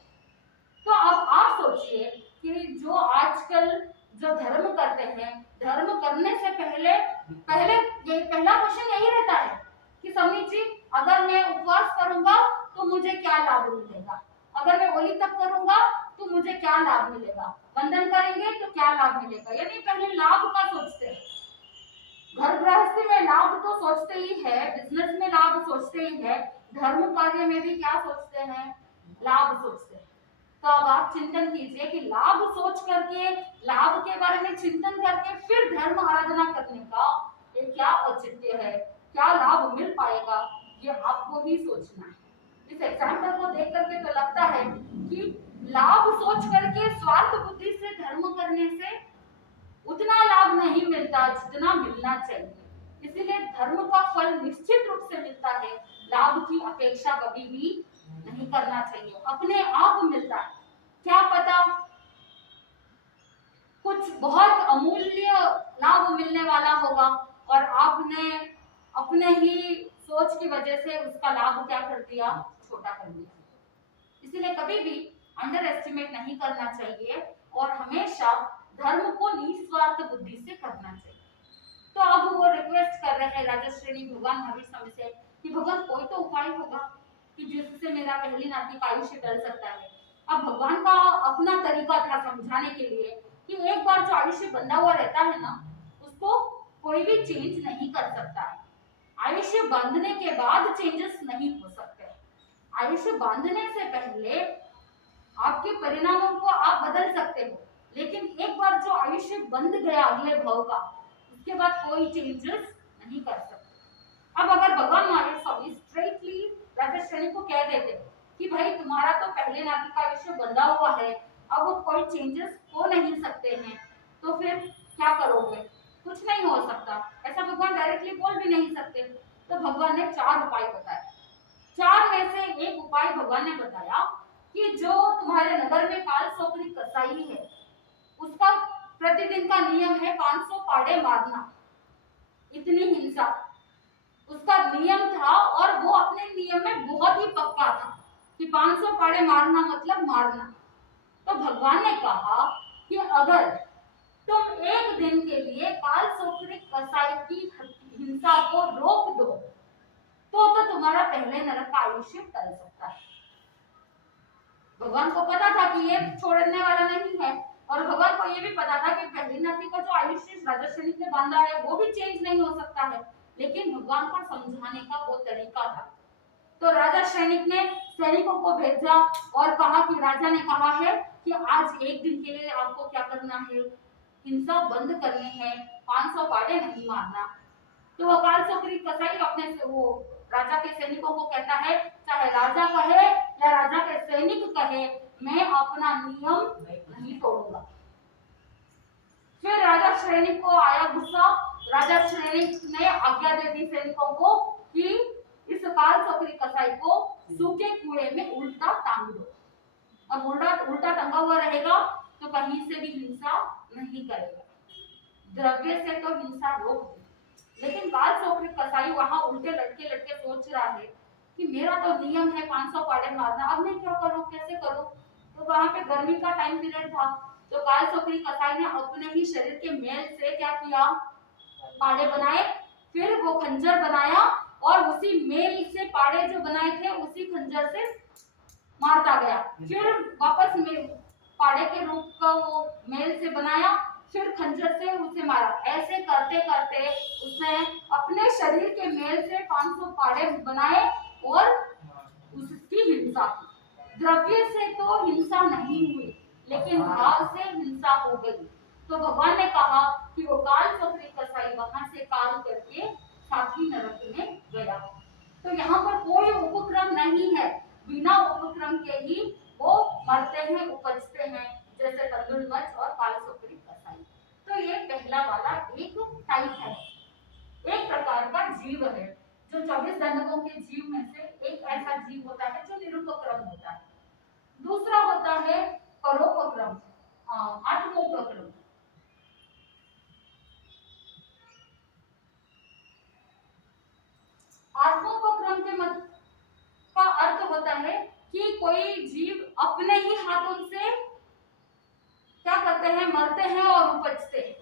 तो अब आप सोचिए कि जो आजकल जो धर्म करते हैं, धर्म करने से पहले ये पहला क्वेश्चन यही रहता है कि स्वामी जी अगर मैं उपवास करूंगा तो मुझे क्या लाभ मिलेगा? अगर मैं होली तक करूंगा तो मुझे क्या लाभ मिलेगा? वंदन करेंगे तो क्या लाभ मिलेगा? यानी पहले लाभ का सोचते हैं। घर गृहस्थी में लाभ तो सोचते ही है, बिजनेस में लाभ सोचते ही है, धर्म कार्य में भी क्या सोचते हैं? लाभ सोचते हैं। तो अब आप चिंतन कीजिए कि लाभ सोच करके, लाभ के बारे में चिंतन करके फिर धर्म आराधना करने का ये क्या औचित्य है? क्या लाभ मिल पाएगा? ये आपको ही सोचना है। इस एग्जाम्पल को देख करके तो लगता है कि लाभ सोच करके स्वार्थ बुद्धि से धर्म करने से उतना लाभ नहीं मिलता जितना मिलना चाहिए। इसीलिए धर्म का फल निश्चित रूप से मिलता है, लाभ की अपेक्षा कभी भी नहीं करना चाहिए, अपने आप मिलता है। क्या पता कुछ बहुत अमूल्य लाभ मिलने वाला होगा और आपने अपने ही सोच की वजह से उसका लाभ क्या कर दिया? छोटा कर दिया। इसलिए कभी भी अंडर एस्टिमेट नहीं करना चाहिए और हमेशा धर्म को निस्वार्थ बुद्धि से करना चाहिए। तो अब वो रिक्वेस्ट कर रहे हैं राजा श्रेणी भगवान महावीर स्वामी से कि भगवान कोई तो उपाय होगा कि जिससे मेरा पहली नारकी का आयुष्य टल सकता है। अब भगवान का अपना तरीका था समझाने के लिए कि एक बार जो आयुष्य बंधा हुआ रहता है ना, उसको कोई भी चेंज नहीं कर सकता है। आयुष्य बांधने के बाद चेंजेस नहीं हो सकते। आयुष्य बांधने से पहले आपके परिणामों को आप बदल सकते हो, लेकिन एक बार जो आयुष्य बंध गया अगले भाव का, उसके बाद कोई चेंजेस नहीं कर सकते। अब अगर भगवान महावीर स्वामी स्ट्रेटली राजा शनि को कह देते कि भाई तुम्हारा तो पहले नाती का आयुष्य बंधा हुआ है, अब वो कोई चेंजेस हो नहीं सकते हैं, तो फिर क्या करोगे? कुछ नहीं हो सकता, ऐसा भगवान डायरेक्टली बोल भी नहीं सकते। तो भगवान ने 4 उपाय बताए। 4 में से एक उपाय भगवान ने बताया कि जो तुम्हारे नगर में काल सोकरी कसाई है, उसका प्रतिदिन का नियम है 500 पाड़े मारना। इतनी हिंसा उसका नियम था, और वो अपने नियम में बहुत ही पक्का था कि 500 पाड़े मारना मतलब मारना। तो भगवान ने कहा कि अगर तुम एक दिन के लिए काल सोकरी कसाई की हिंसा को रोक दो, तो तुम्हारा पहले नरक का आयुष्य टल सकता है। भगवान को पता था कि ये छोड़ने वाला नहीं है, और भगवान को ये भी पता था कि पहली नाती का जो आयुष्य राजा शनि ने बांधा है वो भी चेंज नहीं हो सकता है, लेकिन भगवान को समझाने का वो तरीका था। तो राजा सैनिक ने सैनिकों को भेजा और कहा कि राजा ने कहा है कि आज एक दिन के लिए आपको क्या करना है, हिंसा बंद करनी है, 500 पाड़े नहीं मारना। तो वो काल सोकरी कसाई अपने से वो राजा के सैनिकों को कहता है, चाहे राजा कहे या राजा के सैनिक कहे, मैं अपना नियम नहीं तोड़ूंगा। फिर राजा सैनिक को आया गुस्सा, राजा सैनिक ने आज्ञा दे दी सैनिकों को कि इस काल सोकरी कसाई को सूखे कुएं में उल्टा टांग दो। अब उल्टा टंगा हुआ रहेगा तो कहीं से भी हिंसा नहीं करेगा, द्रव्य से तो हिंसा रोक दे। लेकिन काल सोकरी कसाई वहां उल्टे लटके लटके सोच रहा है कि मेरा तो नियम है 500 पाड़े मारना, अब मैं क्या करूं, कैसे करूं? तो वहां पे गर्मी का टाइम पीरियड था, तो काल सोकरी कसाई ने अपने ही शरीर के मेल से क्या किया, पाड़े बनाए। फिर वो खंजर बनाया और उसी मेल से पाड़े जो बनाए थे उसी खंजर से मारता गया। फिर वापस में पाड़े के रूप का वो मेल से बनाया, फिर खंजर से उसे मारा। ऐसे करते करते उसने अपने शरीर के मेल से 500 पाड़े बनाए और उसकी हिंसा की। द्रव्य से तो हिंसा नहीं हुई, लेकिन भाव से हिंसा हो गई। तो भगवान ने कहा कि वो काल सोकरी कसाई वहां से काल करके सातवीं नरक में गया। तो यहाँ पर कोई उपक्रम नहीं है, बिना उपक्रम के ही वो मरते हैं, उपजते हैं, जैसे कंदुलमच और काल सोकरी कसाई। तो ये पहला वाला एक टाइप है, एक प्रकार का जीव है, जो 24 दंडकों के जीव में से एक ऐसा जीव होता है जो निरुपक्रम होता है। दूसरा होता है परोपक्रम, आत्मोपक्रम। आत्मोपक्रम के मत का अर्थ होता है कि कोई जीव अपने ही हाथों से क्या करते हैं, मरते हैं और उपजते हैं।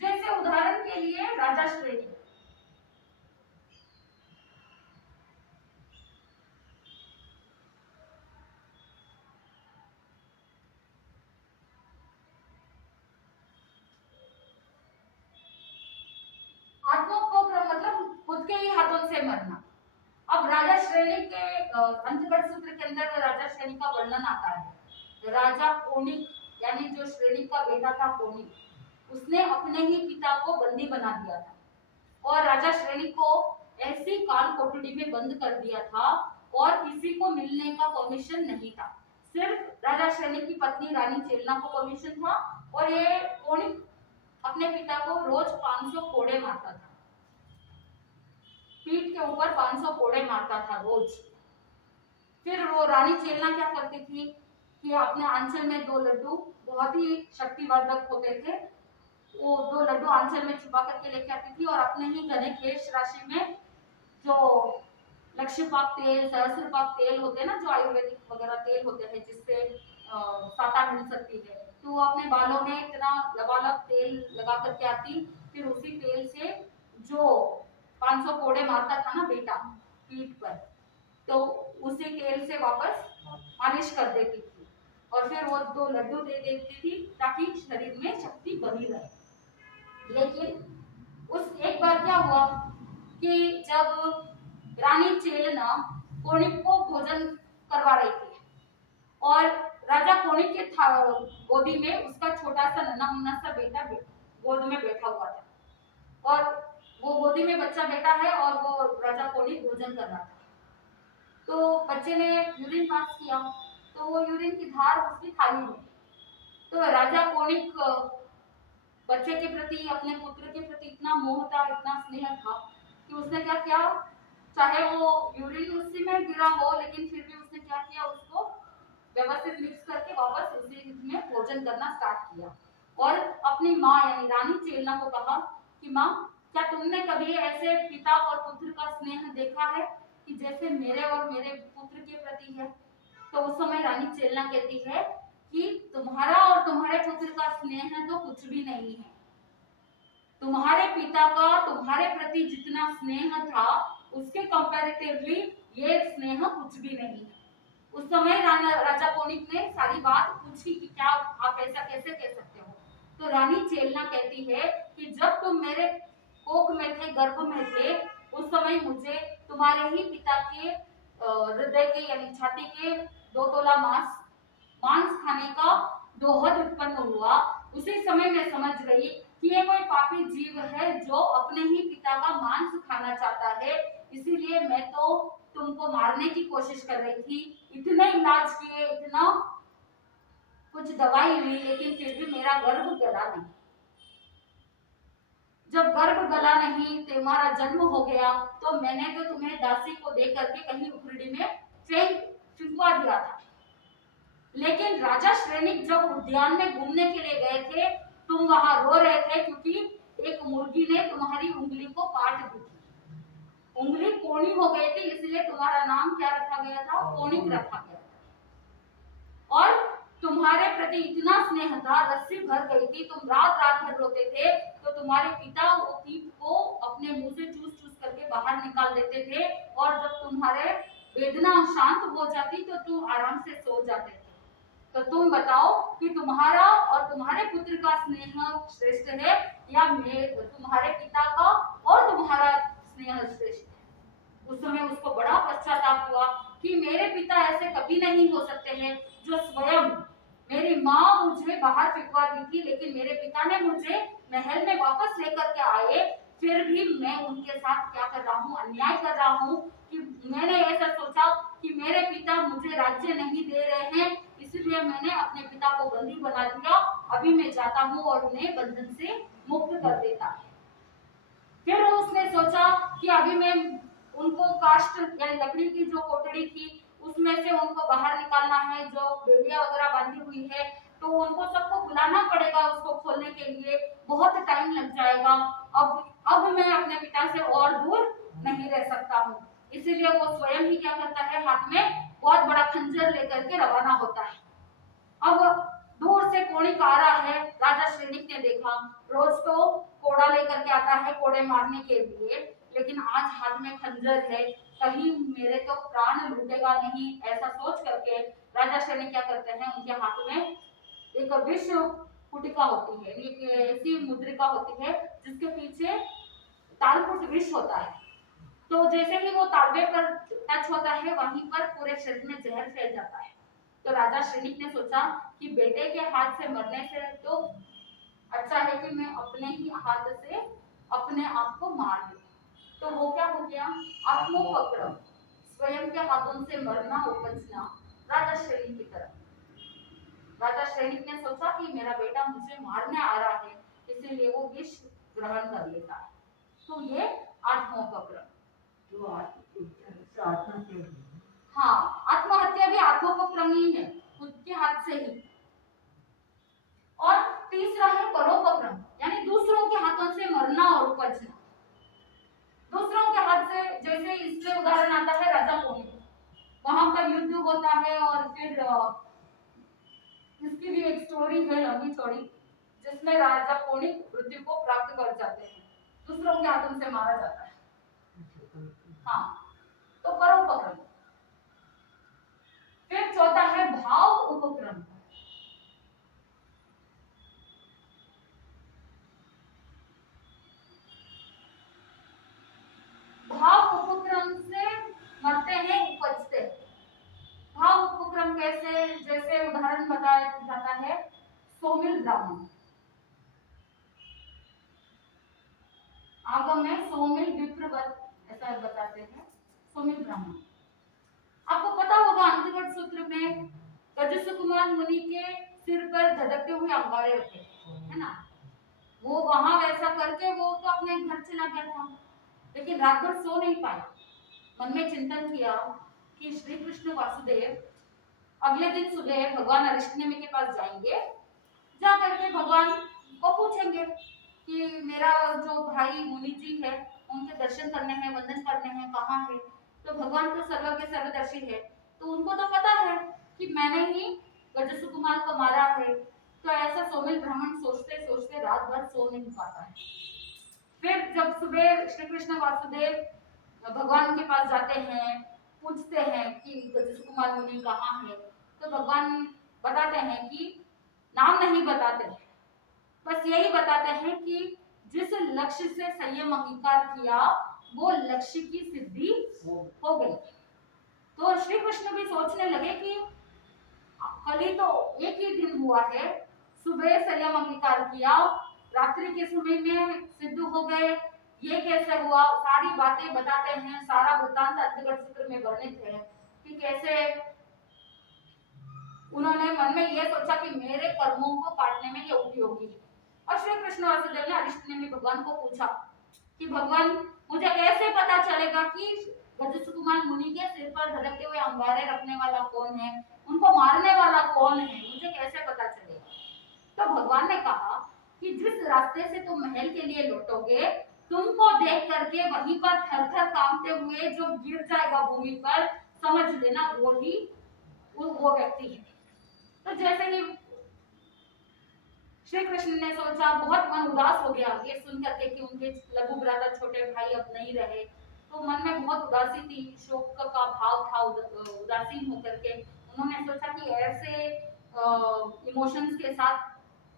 जैसे उदाहरण के लिए राजा श्रेणी। आत्मोपक्रम मतलब खुद के ही हाथों से मरना। अब राजा श्रेणी के अंतर्गत सूत्र के अंदर राजा श्रेणी का वर्णन आता है। राजा कोनिक यानी जो श्रेणी का बेटा था कोनिक, उसने अपने ही पिता को बंदी बना दिया था और राजा श्रेणी को ऐसी काल कोठरी में बंद कर दिया था और किसी को मिलने का परमिशन नहीं था। सिर्फ राजा श्रेणी की पत्नी रानी चेलना को परमिशन था, और ये कोनिक अपने पिता को रोज 500 कोड़े मारता था, पीठ के ऊपर 500 कोड़े मारता था रोज। फिर वो रानी चेलना क्या करती थी कि अपने आंचल में 2 लड्डू, बहुत ही शक्तिवर्धक होते थे, वो 2 लड्डू आंचल में छुपा करके लेके आती थी और अपने ही घने केश राशि में जो लक्ष्यपाक तेल, सहस्त्रपाक तेल होते हैं ना, जो आयुर्वेदिक वगैरह तेल होते हैं जिससे साता मिल सकती है, तो वो अपने बालों में इतना लबालब तेल लगा करके आती। फिर उसी तेल से जो 500 कोड़े मारता था ना बेटा पीठ पर, तो उसी तेल से वापस मालिश कर देती थी और फिर वो 2 लड्डू दे देती थी ताकि शरीर में शक्ति बनी रहे। लेकिन उस एक बार क्या हुआ कि जब रानी चेलना कोणिक को भोजन करवा रही थी और राजा कोणिक के गोदी में उसका छोटा सा नन्हा मुन्ना सा बेटा गोद में बैठा हुआ था और वो गोदी में बच्चा बैठा है और वो राजा कोणिक भोजन कर रहा था। तो बच्चे ने यूरिन पास किया तो वो यूरिन की धार उसकी थाली में, तो राजा कोणिक बच्चे के प्रति अपने पुत्र के प्रति इतना मोह था, इतना स्नेह था कि उसने क्या किया, चाहे वो यूरिन उसी में गिरा हो लेकिन फिर भी उसने क्या किया, उसको व्यवस्थित मिक्स करके वापस उसी में भोजन करना स्टार्ट किया और अपनी माँ यानी रानी चेलना को कहा कि माँ, क्या तुमने कभी ऐसे पिता और पुत्र का स्नेह देखा है कि जैसे मेरे और मेरे पुत्र के प्रति है? तो उस समय रानी चेलना कहती है कि तुम्हारा और तुम्हारे पुत्र का स्नेह तो कुछ भी नहीं है। तुम्हारे पिता का तुम्हारे प्रति जितना स्नेह था उसके कंपैरेटिवली ये स्नेह कुछ भी नहीं है। उस समय राजा कोणिक ने सारी बात पूछी कि क्या आप ऐसा कैसे कह सकते हो? तो रानी चेलना कहती है कि जब तुम मेरे कोख में थे, गर्भ में थे, उस समय मुझे तुम्हारे ही पिता के हृदय के यानी छाती के 2 तोला मांस खाने का दोहद उत्पन्न हुआ। उसी समय मैं समझ गई कि ये कोई पापी जीव है जो अपने ही पिता का मांस खाना चाहता है, इसीलिए मैं तो तुमको मारने की कोशिश कर रही थी। इतने इलाज किए, इतना कुछ दवाई ली, लेकिन फिर भी मेरा गर्भ गला नहीं। जब गर्भ गला नहीं, तुम्हारा जन्म हो गया, तो मैंने तो तुम्हें दासी को दे करके कहीं उखड़ी में फेंकवा दिया था। लेकिन राजा श्रेनिक जब उद्यान में घूमने के लिए गए थे, तुम वहां रो रहे थे क्योंकि एक मुर्गी ने तुम्हारी उंगली को काट दी थी। उंगली कोणी हो गई थी, इसलिए तुम्हारा नाम क्या रखा गया था? कोणिक रखा गया था। और तुम्हारे प्रति इतना स्नेह था, रस्सी भर गई थी, तुम रात रात भर रोते थे, तो तुम्हारे पिता वो पीप को अपने मुंह से चूस चूस करके बाहर निकाल देते थे और जब तुम्हारे वेदना शांत हो जाती तो तुम आराम से सो जाते थे। तो तुम बताओ कि तुम्हारा और तुम्हारे पुत्र का स्नेह श्रेष्ठ है या तुम्हारे पिता का और तुम्हारा स्नेह श्रेष्ठ है? उस समय उसको बड़ा पश्चाताप हुआ कि मेरे पिता ऐसे कभी नहीं हो सकते हैं जो स्वयं, मेरी माँ मुझे बाहर फेंकवा दी थी लेकिन मेरे पिता ने मुझे महल में वापस लेकर के आए, फिर भी मैं उनके साथ क्या कर रहा हूँ, अन्याय कर रहा हूँ कि मैंने ऐसा सोचा कि मेरे पिता मुझे राज्य नहीं दे रहे हैं, इसलिए मैंने अपने पिता को बंदी बना दिया। अभी मैं जाता हूँ और उन्हें बंधन से मुक्त कर देता है। फिर उसने सोचा कि अभी मैं उनको काष्ठ यानी लकड़ी की जो कोठड़ी थी उसमें से उनको बाहर निकालना है, जो बेड़िया वगैरह बांधी हुई है, तो उनको सबको बुलाना पड़ेगा उसको खोलने के लिए, बहुत टाइम लग जाएगा। अब मैं अपने पिता से और दूर नहीं रह सकता हूँ, इसीलिए वो स्वयं ही क्या करता है, हाथ में बहुत बड़ा खंजर लेकर के रवाना होता है। अब दूर से कोणिक आ रहा है, राजा श्रेनिक ने देखा, रोज तो कोड़ा लेकर के आता है कोड़े मारने के लिए, लेकिन आज हाथ में खंजर है, कहीं मेरे तो प्राण लूटेगा नहीं, ऐसा सोच करके राजा श्रेनिक क्या करते हैं, उनके हाथ में एक विष पुटिका होती है, एक ऐसी मुद्रिका होती है जिसके पीछे तालपुट विष होता है। तो जैसे ही वो तालबे पर टच होता है वहीं पर पूरे शरीर में जहर फैल जाता है। तो राजा श्रेनिक ने सोचा कि बेटे के हाथ से मरने से तो अच्छा है कि मैं अपने ही हाथ से अपने आप को मार दूं। तो वो क्या हो गया, आत्मोपक्रम, स्वयं के हाथों से मरना, उपजना राजा श्रेनिक की तरफ। राजा श्रेनिक ने सोचा कि मेरा बेटा मुझे मारने आ रहा है, इसीलिए वो विष ग्रहण कर लेता है। तो ये आत्मोपक्रम। तो आत्महत्या, हाँ, आत्महत्या भी आत्मोपक्रम ही है, खुद के हाथ से ही। और तीसरा है परोपक्रम, यानी दूसरों के हाथों से मरना और उपजना। दूसरों के हाथ से, जैसे इसमें उदाहरण आता है राजा कोणिक, वहां पर युद्ध होता है और फिर इसकी भी एक स्टोरी है लंबी चौड़ी, जिसमें राजा कोणिक मृत्यु को प्राप्त कर जाते हैं, दूसरों के हाथों से मारा जाता है। हाँ, तो परोपक्रम। फिर चौथा है भाव उपक्रम। भाव उपक्रम से मरते हैं उपज ब्राह्मण। आगम में सोमिल विप्रवत ऐसा बताते हैं, सोमिल ब्राह्मण। आपको पता होगा अंतर्गत सूत्र में गजस्व कुमार मुनि के सिर पर धधकते हुए अंगारे रखे, है ना। वो वहां वैसा करके वो तो अपने घर चला गया था, लेकिन रात भर सो नहीं पाया। मन में चिंतन किया कि श्री कृष्ण वासुदेव अगले दिन सुबह भगवान अरिष्टनेमि के पास जाएंगे, जा करके भगवान को पूछेंगे कि मेरा जो भाई मुनि जी है उनके दर्शन करने हैं, वंदन करने हैं, कहाँ है। तो भगवान तो सर्वज्ञ सर्वदर्शी है, तो उनको तो पता है कि मैंने ही गजस्व कुमार को मारा है। तो ऐसा सोमिल ब्राह्मण सोचते सोचते रात भर सो नहीं पाता है। फिर जब सुबह श्री कृष्ण वासुदेव भगवान के पास जाते हैं, पूछते हैं कि गजस्व कुमार मुनि कहाँ है, तो भगवान बताते हैं कि नाम नहीं बताते, बस यही बताते हैं कि जिस लक्ष्य से संयम अंगीकार किया वो लक्ष्य की सिद्धि हो गई। तो श्री कृष्ण भी सोचने लगे कि कल ही तो एक ही दिन हुआ है, सुबह संयम अंगीकार किया, रात्रि के समय में सिद्ध हो गए, ये कैसे हुआ। सारी बातें बताते हैं, सारा वृत्तांत अंतर्गत सूत्र में वर्णित है कि कैसे उन्होंने मन में यह सोचा कि मेरे कर्मों को काटने में ये उपयोगी है। और श्री कृष्ण वासुदेव ने अरिष्टनेमि भगवान को पूछा कि भगवान मुझे कैसे पता चलेगा कि गजस्व कुमार मुनि के सिर पर धधकते हुए अंगारे रखने वाला कौन है, उनको मारने वाला कौन है, मुझे कैसे पता चलेगा। तो भगवान ने कहा कि जिस रास्ते से तुम महल के लिए लौटोगे, तुमको देख करके वहीं पर थर थर कांपते हुए जो गिर जाएगा भूमि पर, समझ लेना वो ही वो व्यक्ति है। तो जैसे ही श्री कृष्ण ने सोचा, बहुत मन उदास हो गया ये सुन करके कि उनके लघु भ्राता छोटे भाई अब नहीं रहे। तो मन में बहुत उदासी थी, शोक का भाव था, उदासीन होकर के उन्होंने सोचा कि ऐसे इमोशंस के साथ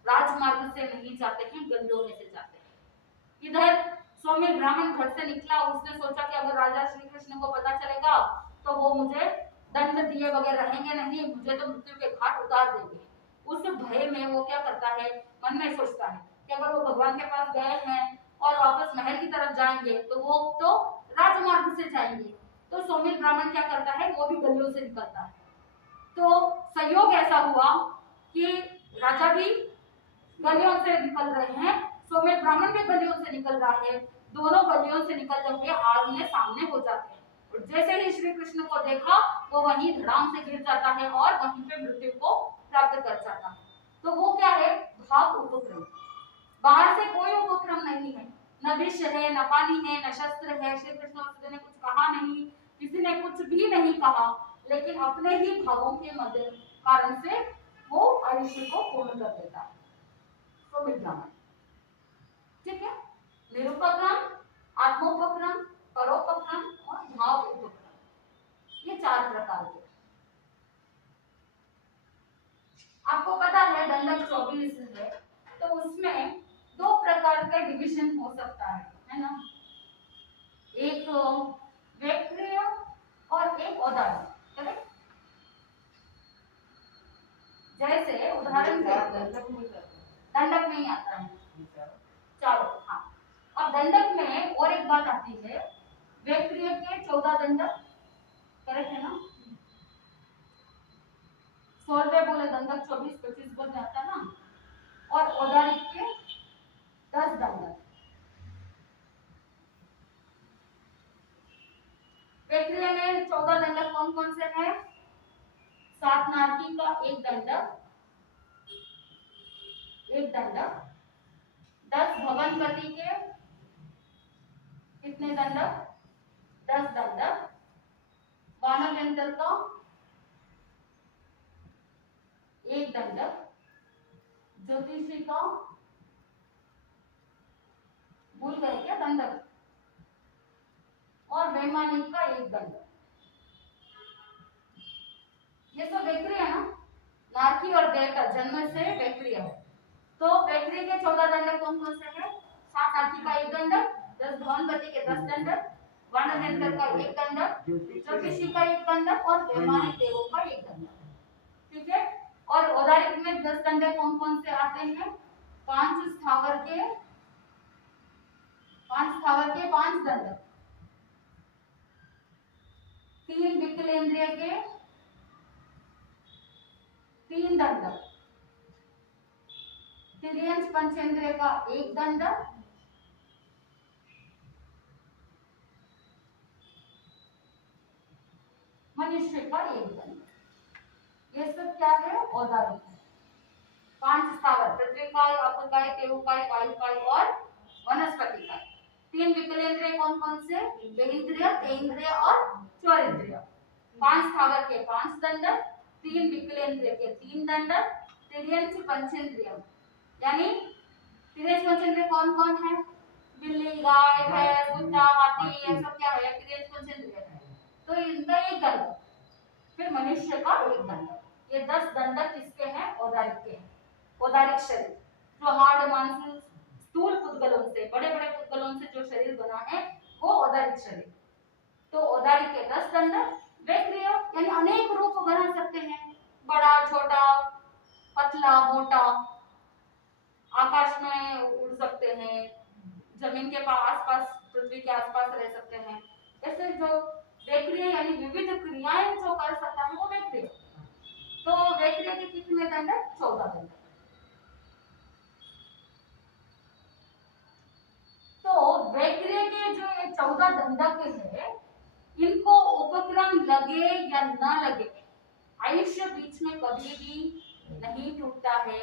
राजमार्ग से नहीं जाते हैं, गलियों में से जाते हैं। इधर सोमिल ब्राह्मण घर से निकला, उसने सोचा कि अगर राजा श्री कृष्ण को पता चलेगा तो वो मुझे दंड दिए बगैर रहेंगे नहीं, मुझे तो मृत्यु के घाट उतार देंगे। उस भय में वो क्या करता है, मन में सोचता है कि अगर वो भगवान के पास गए हैं और वापस महल की तरफ जाएंगे तो वो तो राजमार्ग से जाएंगे। तो सोमिल ब्राह्मण क्या करता है, वो भी गलियों से निकलता है। तो संयोग ऐसा हुआ कि राजा भी गलियों से निकल रहे हैं, सोमिल ब्राह्मण भी गलियों से निकल रहा है, दोनों गलियों से निकलते हुए आमने सामने हो जाते हैं। और जैसे ही श्री कृष्ण को देखा वो वहीं धड़ाम से गिर जाता है और वहीं पे मृत्यु को प्राप्त कर जाता है। तो वो क्या है, भाव उपक्रम। बाहर से कोई उपक्रम नहीं है, न विष है, न पानी है, न शस्त्र है। श्री कृष्ण वासुदेव ने कुछ कहा नहीं, किसी ने कुछ भी नहीं कहा, लेकिन अपने ही भावों के मध्य कारण से वो आयुष्य को पूर्ण कर देता है। तो विज्ञान, ठीक है, निरुपक्रम, आत्मोपक्रम, परोपक्रम और भाव उपक्रम, ये 4 प्रकार के। आपको पता है दंडक 24 है, तो उसमें 2 प्रकार का डिवीजन हो सकता है ना। एक व्यक्रिय और एक औदार्य, करेक्ट। जैसे उदाहरण के दंडक नहीं आता है, चलो हाँ। अब दंडक में और एक बात आती है, व्यक्रिय के 14 दंडक, करेक्ट है ना। 16 बोले दंडक, 24-25 बोले आता ना। और औदारिक के 10 दंडक। व्यक्रिय में 14 दंडक कौन कौन से हैं? 7 नारकी का 1 दंडक, 10 भवनपति के कितने दंडक? 10 दंडक, वानवेंद्र का 1 दंडक, ज्योतिषी का, भूल गए क्या दंडक, और वैमानिक का 1 दंडक। ये सब व्यक्रिय है ना, नारकी और गय का जन्म से व्यक्रिय है। तो व्यक्रिय के 14 दंडक कौन कौन से हैं? 7 नारकी का 1 दंडक, 10 भवनपति के 10 दंडक, वानवेंद्र का 1 दंडक, ज्योतिषी का 1 दंडक और वैमानिक देवों का 1 दंडक, ठीक है। और औदारिक में 10 दंड कौन कौन से आते हैं? 5 स्थावर के 5 दंड, 3 विकलेंद्रिय के 3 दंड, तिर्यंश पंचेंद्रिय का 1 दंड, मनुष्य का 1 दंड। ये सब क्या है? औदारिक है। 5 स्थावर, पृथ्वी काय, अपकाय, तेवकाय, वायुकाय और वनस्पति काय। 3 विकलेंद्रिय कौन कौन से? देहेंद्रिय, तेंद्रिय और चौरेंद्रिय। 5 स्थावर के 5 दंड, 3 विकलेंद्रिय के 3 दंड, तिर्यंश पंचेंद्रिय, यानी तिर्यंश पंचेंद्रिय कौन कौन है? बिल्ली, गाय, भैंस, कुत्ता, हाथी, ये सब क्या है? तिर्यंश पंचेंद्रिय है। तो इनका 1 दंड, फिर मनुष्य का 1 दंड। ये 10 दंड किसके हैं? औदारिक के हैं। औदारिक शरीर जो हार्ड मांस स्थूल पुद्गलों से, बड़े बड़े पुद्गलों से जो शरीर बना है वो औदारिक शरीर। तो औदारिक के 10 दंड। वैक्रिय यानी अनेक रूप बना सकते हैं, बड़ा, छोटा, पतला, मोटा, आकाश में उड़ सकते हैं, जमीन के आसपास, पृथ्वी के आसपास रह सकते हैं। ऐसे जो वैक्रिय यानी विविध क्रियाएं जो कर सकता है वो वैक्रिय। तो वैक्रिय के कितने दंड? 14 दंड। तो वैक्रिय के जो ये 14 दंडक है, इनको उपक्रम लगे या न लगे, आयुष्य बीच में कभी भी नहीं टूटता है।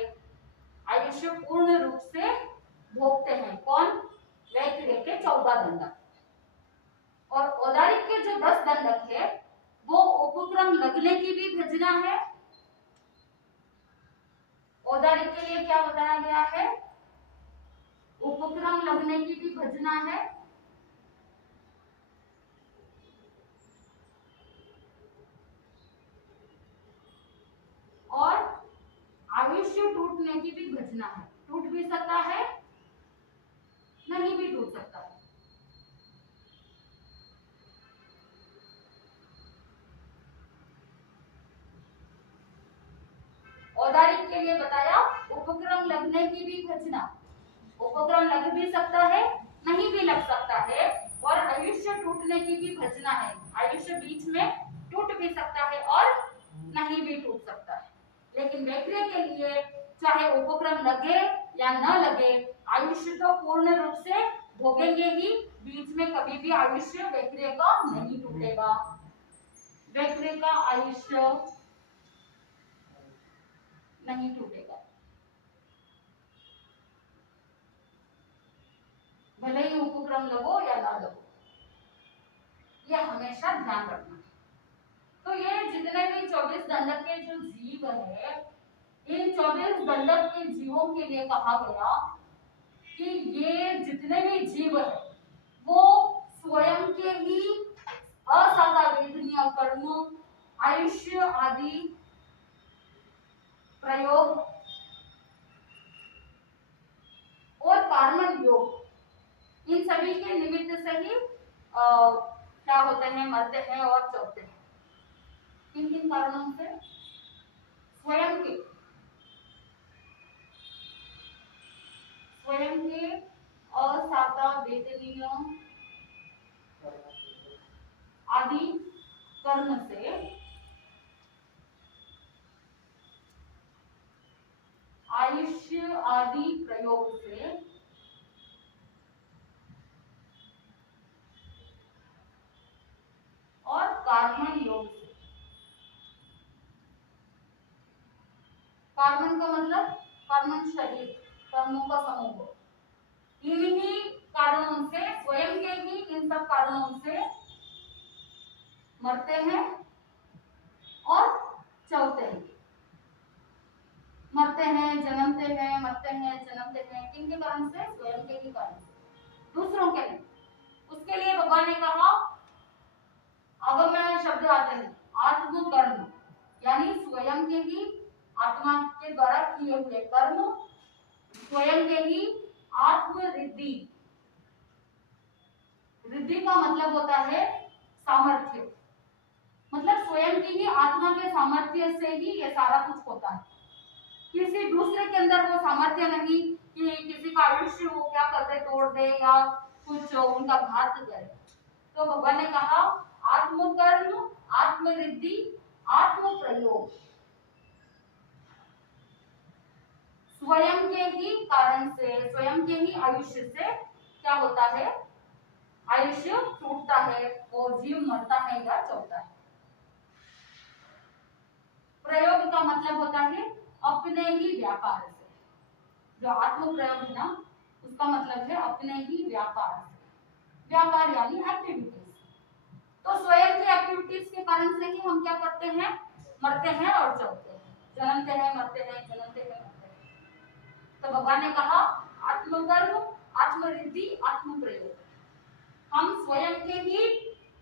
आयुष्य पूर्ण रूप से भोगते हैं। कौन? वैक्रिय के 14 दंडक। और औदारिक के जो 10 दंडक है वो उपक्रम लगने की भी भजना है। औदारिक के लिए क्या बताया गया है? उपक्रम लगने की भी भजना है और आयुष्य टूटने की भी भजना है। टूट भी सकता है, नहीं भी टूट सकता है। औदारिक के लिए बताया उपक्रम लगने की भी भजना। उपक्रम लग भी सकता है, नहीं भी लग सकता है, और आयुष्य टूटने की भी भजना है। आयुष्य बीच में टूट भी सकता है और नहीं भी टूट सकता है। लेकिन वैक्रिय के लिए चाहे उपक्रम लगे या न लगे, आयुष्य तो पूर्ण रूप से भोगेंगे ही। बीच में कभी भी आयुष्य वैक्रिय का नहीं टूटेगा। वैक्रिय का आयुष्य नहीं टूटेगा, भले ही उपक्रम लगो या ना लगो, ये हमेशा ध्यान रखना। तो ये जितने भी 24 दंडक के जो जीव है, इन 24 दंडक के जीवों के लिए कहा गया कि ये जितने भी जीव है वो स्वयं के ही असाकार वेदनीय कर्म, आयुष्य आदि प्रयोग और कार्मण योग, इन सभी के निमित्त से ही क्या होते हैं? मरते हैं और चौथते हैं। किन किन कारणों से? स्वयं के असाता वेदनीय आदि कर्म से, आयुष्य आदि प्रयोग से, और कार्मण योग से। कार्मण का मतलब कर्मण शरीर, कर्मों का समूह। इन्हीं कारणों से, स्वयं के ही इन सब कारणों से मरते हैं और चौथे हैं। मरते हैं, जन्मते हैं, मरते हैं, जन्मते हैं। किनके कारण से? स्वयं के ही कारण से, दूसरों के नहीं। उसके लिए भगवान ने कहा, अगम शब्द आते हैं, आत्मकर्म, यानी स्वयं के ही आत्मा के द्वारा किए हुए कर्म, स्वयं के ही आत्मरिद्धि। रिद्धि का मतलब होता है सामर्थ्य, मतलब स्वयं की ही आत्मा के सामर्थ्य से ही ये सारा कुछ होता है। किसी दूसरे के अंदर वो सामर्थ्य नहीं कि किसी का आयुष्य वो क्या कर दे, तोड़ दे या कुछ उनका घात करे। तो भगवान ने कहा आत्मकर्म, आत्मरिद्धि, आत्म प्रयोग, स्वयं के ही कारण से, स्वयं के ही आयुष्य से क्या होता है, आयुष्य टूटता है और जीव मरता है या चलता है। प्रयोग का मतलब होता है अपने ही व्यापार से। जो आत्म प्रयोग है ना, उसका मतलब है अपने ही व्यापार से। व्यापार यानी एक्टिविटीज। तो स्वयं की एक्टिविटीज के कारण से ही हम क्या करते हैं, मरते हैं और चलते हैं, जन्मते हैं, मरते हैं, जन्मते हैं, मरते हैं। तो भगवान ने कहा आत्मकर्म, आत्मरिद्धि, आत्म प्रयोग। हम स्वयं के ही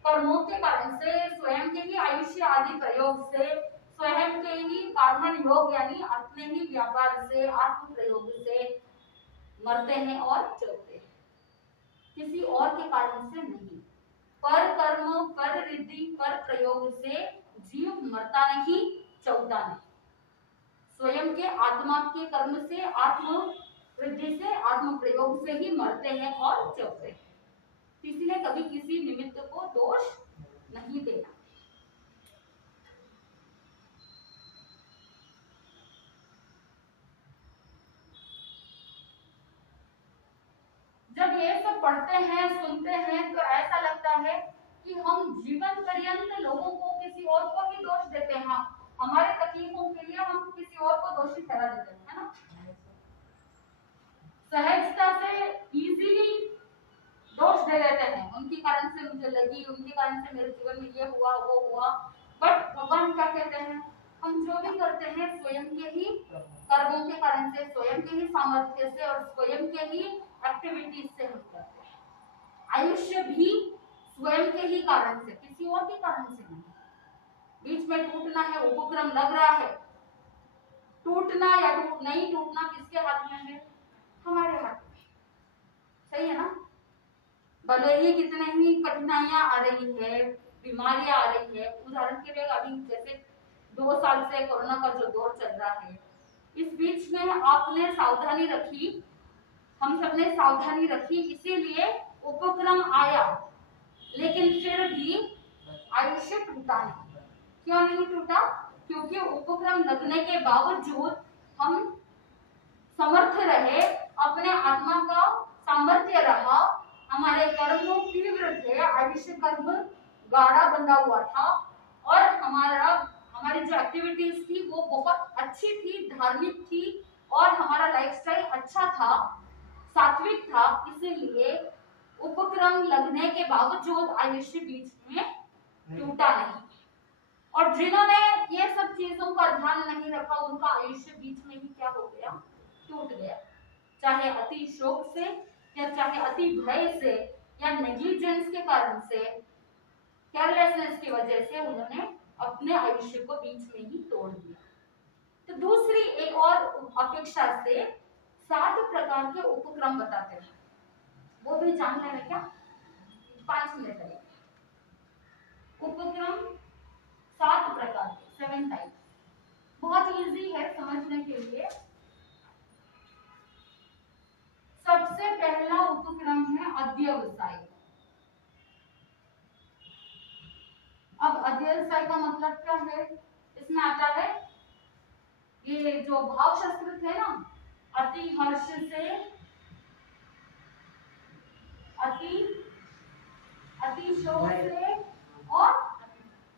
कर्मों के कारण से, स्वयं के ही आयुष्य आदि प्रयोग से, स्वयं के ही कर्मण योग यानी अपने ही व्यापार से, आत्म प्रयोग से मरते हैं और चलते हैं, किसी और के कारण से नहीं। पर कर्म, पर रिद्धि, पर प्रयोग से जीव मरता नहीं, चलता नहीं। स्वयं के आत्मा के कर्म से, आत्म वृद्धि से, आत्म प्रयोग से ही मरते हैं और चलते हैं। किसी ने कभी किसी निमित्त को दोष नहीं देना। जब ये सब पढ़ते हैं, सुनते हैं तो ऐसा लगता है कि हम जीवन पर्यंत लोगों को, किसी और को ही दोष देते हैं। हमारे तकलीफों के लिए हम किसी और को दोषी ठहरा देते हैं, है ना। सहजता से इजीली दोष दे देते हैं, उनके कारण से मुझे लगी, उनके कारण से मेरे जीवन में ये हुआ, वो हुआ। बट भगवान क्या कहते हैं, हम जो भी करते हैं स्वयं के ही कर्मों के कारण से, स्वयं के ही सामर्थ्य से और स्वयं के ही एक्टिविटीज से हम करते हैं। आयुष्य भी स्वयं के ही कारण से, किसी और के कारण से नहीं। बीच में टूटना है, उपक्रम लग रहा है, टूटना या नहीं टूटना किसके हाथ में है, हमारे हाथ में। सही है ना। भले ही कितने ही कठिनाइयां आ रही है, बीमारियां आ रही है। उदाहरण के लिए अभी जैसे 2 साल से कोरोना का जो दौर चल रहा है, इस बीच में आपने सावधानी रखी, हम सबने सावधानी रखी, इसीलिए उपक्रम आया, लेकिन फिर भी आयुष्य टूटा नहीं। क्यों नहीं टूटा, क्योंकि उपक्रम लगने के बावजूद हम समर्थ रहे, अपने आत्मा का सामर्थ्य रहा, हमारे कर्म तीव्र थे, आयुष्य कर्म गाढ़ा बंधा हुआ था और हमारी जो एक्टिविटीज थी वो बहुत अच्छी थी, धार्मिक थी और हमारा लाइफस्टाइल अच्छा था, सात्विक था। इसीलिए उपक्रम लगने के बावजूद आयुष्य बीच में टूटा नहीं। और जिन्होंने ये सब चीजों का ध्यान नहीं रखा, उनका आयुष्य बीच में ही क्या हो गया, टूट गया। चाहे अति शोक से या चाहे अति भय से या नेग्लिजेंस के कारण से, केयरलेसनेस की वजह से उन्होंने अपने आयुष्य को बीच में ही तोड़ दिया। तो दूसरी एक और अपेक्षा से 7 प्रकार के उपक्रम बताते हैं, वो भी जान लेना क्या, 5 मिनट लगेंगे। उपक्रम 7 प्रकार के, 7 टाइप्स, बहुत इजी है समझने के लिए। सबसे पहला उपक्रम है अध्यवसाय। अब अध्यवसाय का मतलब क्या है, इसमें आता है ये जो भाव शास्त्र थे ना, अति हर्ष से, अति शोक से और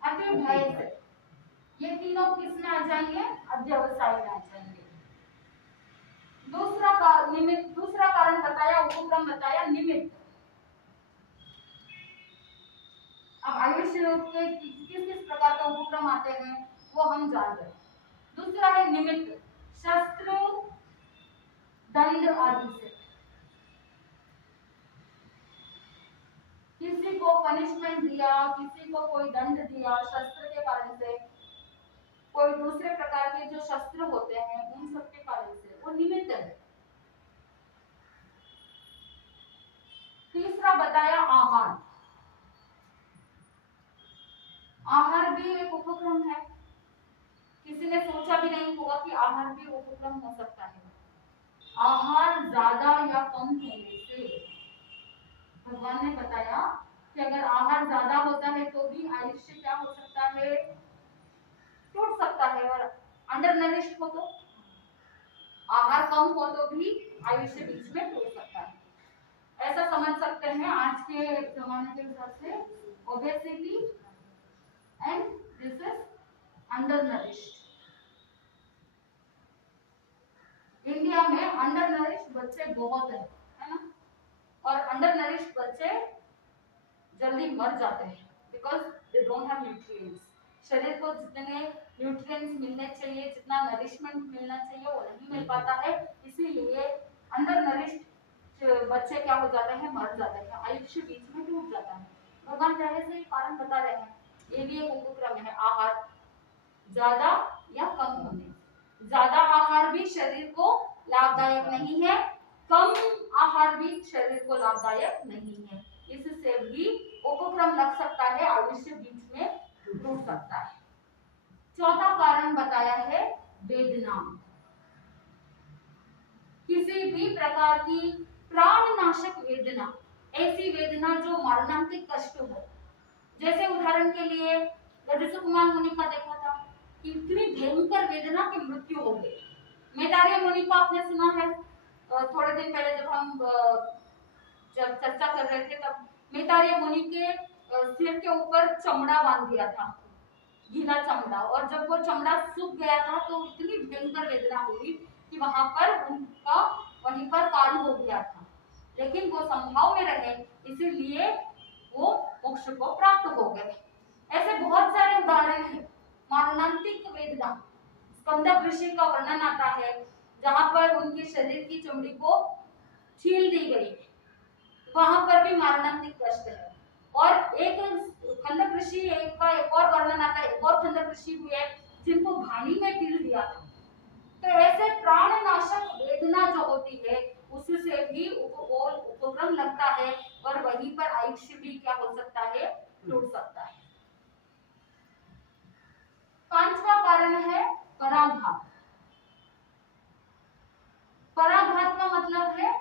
अति भय से, ये तीनों किसमें आ जाएंगे, अध्यवसाय में आ जाएंगे। दूसरा कारण बताया, उपक्रम बताया निमित्त। अब आयुष्य के किस किस प्रकार के उपक्रम आते हैं वो हम जान रहे हैं। दूसरा है निमित्त, शस्त्र, दंड आदि से। किसी को पनिशमेंट दिया, किसी को कोई दंड दिया शस्त्र के कारण से, कोई दूसरे प्रकार के जो शस्त्र होते हैं उन सब के कारण से, वो निमित्त है। तीसरा बताया आहार। आहार भी एक उपक्रम है। किसी ने सोचा भी नहीं होगा कि आहार आहार भी उपक्रम हो सकता है। आहार ज्यादा या कम होने से भगवान ने बताया कि अगर आहार ज्यादा होता है तो भी आयुष्य क्या हो सकता है, टूट सकता है। और अंडर नरिश्ड हो तो, आहार कम हो तो भी आयुष्य बीच में टूट सकता है। ऐसा समझ सकते हैं आज के जमाने के हिसाब से obesity and this is under nourished. India में अंडर नरिश्ड बच्चे बहुत है ना, और अंडर नरिश्ड बच्चे जल्दी मर जाते हैं because they don't have nutrients. शरीर को जितने न्यूट्रिएंट्स मिलने चाहिए, जितना नरिशमेंट मिलना चाहिए वो नहीं मिल पाता है, इसीलिए अंडर नरिश्ड बच्चे क्या हो जाते हैं, मर जाते हैं, आयुष्य बीच में टूट जाता है। भगवान पहले से कारण बता रहे हैं, ये भी एक उपक्रम है, आहार ज्यादा या कम होने। ज्यादा आहार भी शरीर को लाभदायक नहीं है, कम आहार भी शरीर को लाभदायक नहीं है, इससे भी उपक्रम लग सकता है, आयुष्य बीच में टूट सकता है। चौथा कारण बताया है वेदना। किसी भी प्रकार की प्राणनाशक वेदना, ऐसी वेदना जो मरणांतिक कष्ट हो, जैसे उदाहरण के लिए ऋषि कुमार मुनि का देखा था कि इतनी भयंकर वेदना की मृत्यु हो गई। मैतारेय मुनि का आपने सुना है, थोड़े दिन पहले जब हम जब चर्चा कर रहे थे तब मैतारेय मुनि के सिर के ऊपर चमड़ा बांध दिया था, गीला चमड़ा, और जब वो चमड़ा सूख गया था तो इतनी भयंकर वेदना हुई कि वहां पर उनका वहीं पर काल हो गया था, लेकिन वो संभाव में रहे, इसीलिए वो मोक्ष को प्राप्त हो गए। ऐसे बहुत सारे उदाहरण हैं। मरणांतिक वेदना, स्कंद ऋषि का वर्णन आता है जहां पर उनके शरीर की चमड़ी को छील दी गई, वहां पर भी मरणांतिक कष्ट है। और एक खंडक ऋषि का एक और वर्णन आता है, एक और खंडक ऋषि हुए जिनको घानी में पील दिया था। तो ऐसे प्राणनाशक वेदना जो होती है उससे भी उपक्रम लगता है, और वहीं पर आयुष्य भी क्या हो सकता है, टूट सकता है। पांचवा कारण है पराघात। पराघात का मतलब है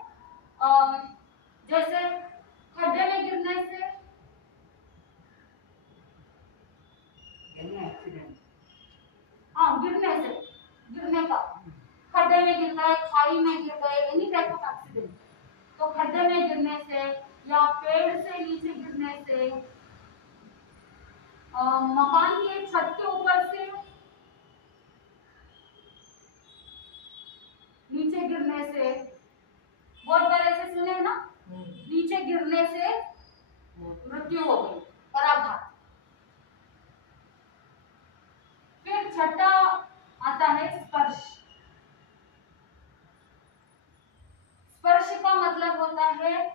जैसे खड्डे में गिरने से, एक्सीडेंट, हाँ गिरने से, गिरने का, खड्डे में गिर गए, खाई में गिर गए, एनी टाइप ऑफ एक्सीडेंट। तो खड्डे में गिरने से या पेड़ से नीचे गिरने से, मकान के छत के ऊपर से नीचे गिरने से, बहुत बार ऐसे सुने हैं ना, नीचे गिरने से मृत्यु हो गई, पराघात। फिर छठा आता है स्पर्श। स्पर्श का मतलब होता है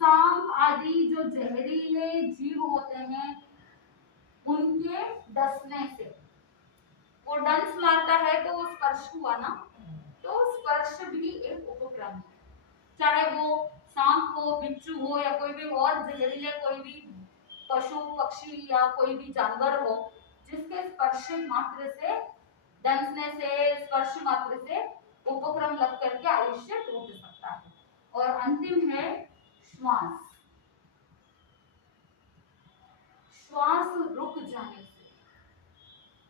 सांप आदि जो जहरीले जीव होते हैं उनके डसने से, वो डंस मारता है तो वो स्पर्श हुआ ना, तो स्पर्श भी एक उपक्रम है। चाहे वो सांप हो, बिच्छू हो, या कोई भी और जहरीले कोई भी पशु पक्षी या कोई भी जानवर हो, जिसके स्पर्श मात्र से, डंसने से, स्पर्श मात्र से उपक्रम लग करके आयुष्य टूट सकता है। और अंतिम है श्वास। श्वास रुक जाने से,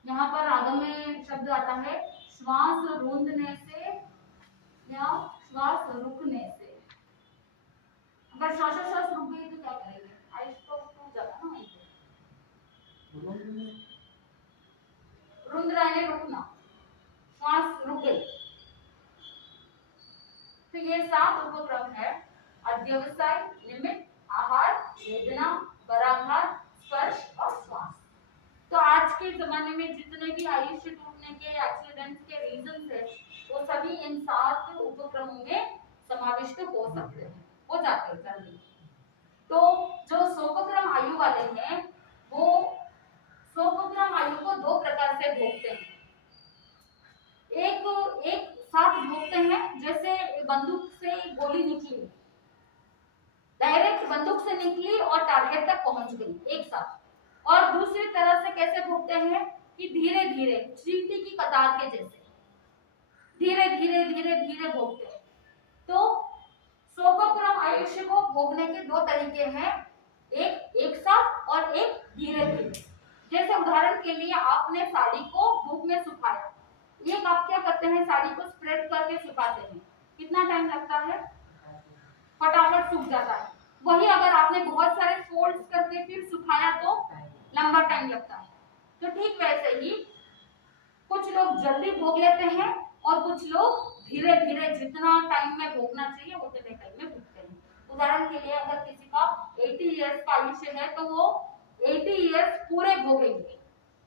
यहाँ पर आगम में शब्द आता है श्वास रूंधने से या श्वास रुकने से। अगर श्वास रुक गई तो क्या करेंगे, आयुष तो टूट जाता ना वहीं पे। रुंध रहने रुकना, श्वास रुक गई। तो ये 7 उपक्रम है, अध्यवसाय, निमित्त, आहार, वेदना, पराघात, स्पर्श और श्वास। तो आज के जमाने में जितने भी आयुष्य टूटने के, एक्सीडेंट के रीजन है, वो सभी इन 7 उपक्रमों में समाविष्ट हो सकते हैं, हो जाते हैं जल्दी। तो जो सोपक्रम आयु वाले हैं वो सोपक्रम आयु को 2 प्रकार से भोगते हैं। एक साथ भोगते हैं, जैसे बंदूक से गोली निकली, डायरेक्ट बंदूक से निकली और टारगेट तक पहुंच गई एक साथ। और दूसरी तरह से कैसे भोगते हैं कि धीरे धीरे चींटी की कतार के जैसे, धीरे धीरे धीरे धीरे भोगते हैं। तो 100 क्रम आयुष्य को भोगने के दो तरीके हैं, एक साथ और एक धीरे धीरे। जैसे उदाहरण के लिए आपने साड़ी को धूप में सुखाया, एक आप क्या करते हैं, साड़ी को स्प्रेड करके सुखाते हैं, कितना टाइम लगता है, फटाफट सूख जाता है। वही अगर आपने बहुत सारे फोल्ड्स करके फिर सुखाया तो लंबा टाइम लगता है। तो ठीक वैसे ही कुछ लोग जल्दी भोग लेते हैं और कुछ लोग धीरे धीरे जितना टाइम में भोगना चाहिए उतने टाइम में भोगते हैं। उदाहरण के लिए अगर किसी का 80 इयर्स का आयुष्य है तो वो 80 इयर्स पूरे भोगेंगे,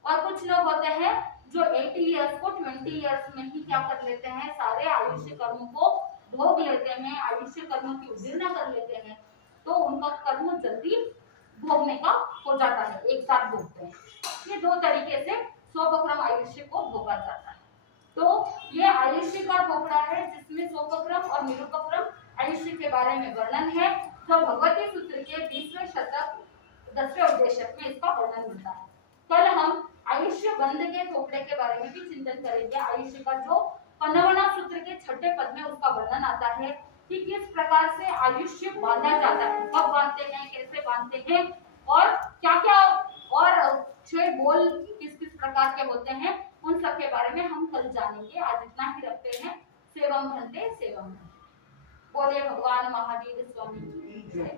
और कुछ लोग होते हैं जो 80 इयर्स को 20 इयर्स में ही क्या कर लेते हैं, सारे आयुष्य कर्मों को भोग लेते हैं, आयुष्य कर्मों की उजीर्णा कर लेते हैं, तो उनका कर्म जल्दी भोगने का हो जाता है, एक साथ भोगते हैं। ये दो तरीके से 100 क्रम आयुष्य को भोगा जाता है। तो ये आयुष्य का भोगड़ा है जिसमें 100 क्रम और निरूपक्रम आयुष्य के बारे में वर्णन है, जो भगवती सूत्र के 20वें शतक 10वें उपदेशक में इसका वर्णन मिलता है। कल हम आयुष्य बंध के थोपड़े के बारे में भी चिंतन करेंगे। आयुष्य का जो 55वां सूत्र के 6ठे पद में उसका वर्णन आता है कि किस प्रकार से आयुष्य बांधा जाता है, कब बांधते हैं, कैसे बांधते हैं, और क्या क्या, और 6 बोल किस किस प्रकार के होते हैं, उन सब के बारे में हम कल जानेंगे। आज इतना ही रखते हैं। सेवम भंते सेवम। बोले भगवान महावीर स्वामी की जय।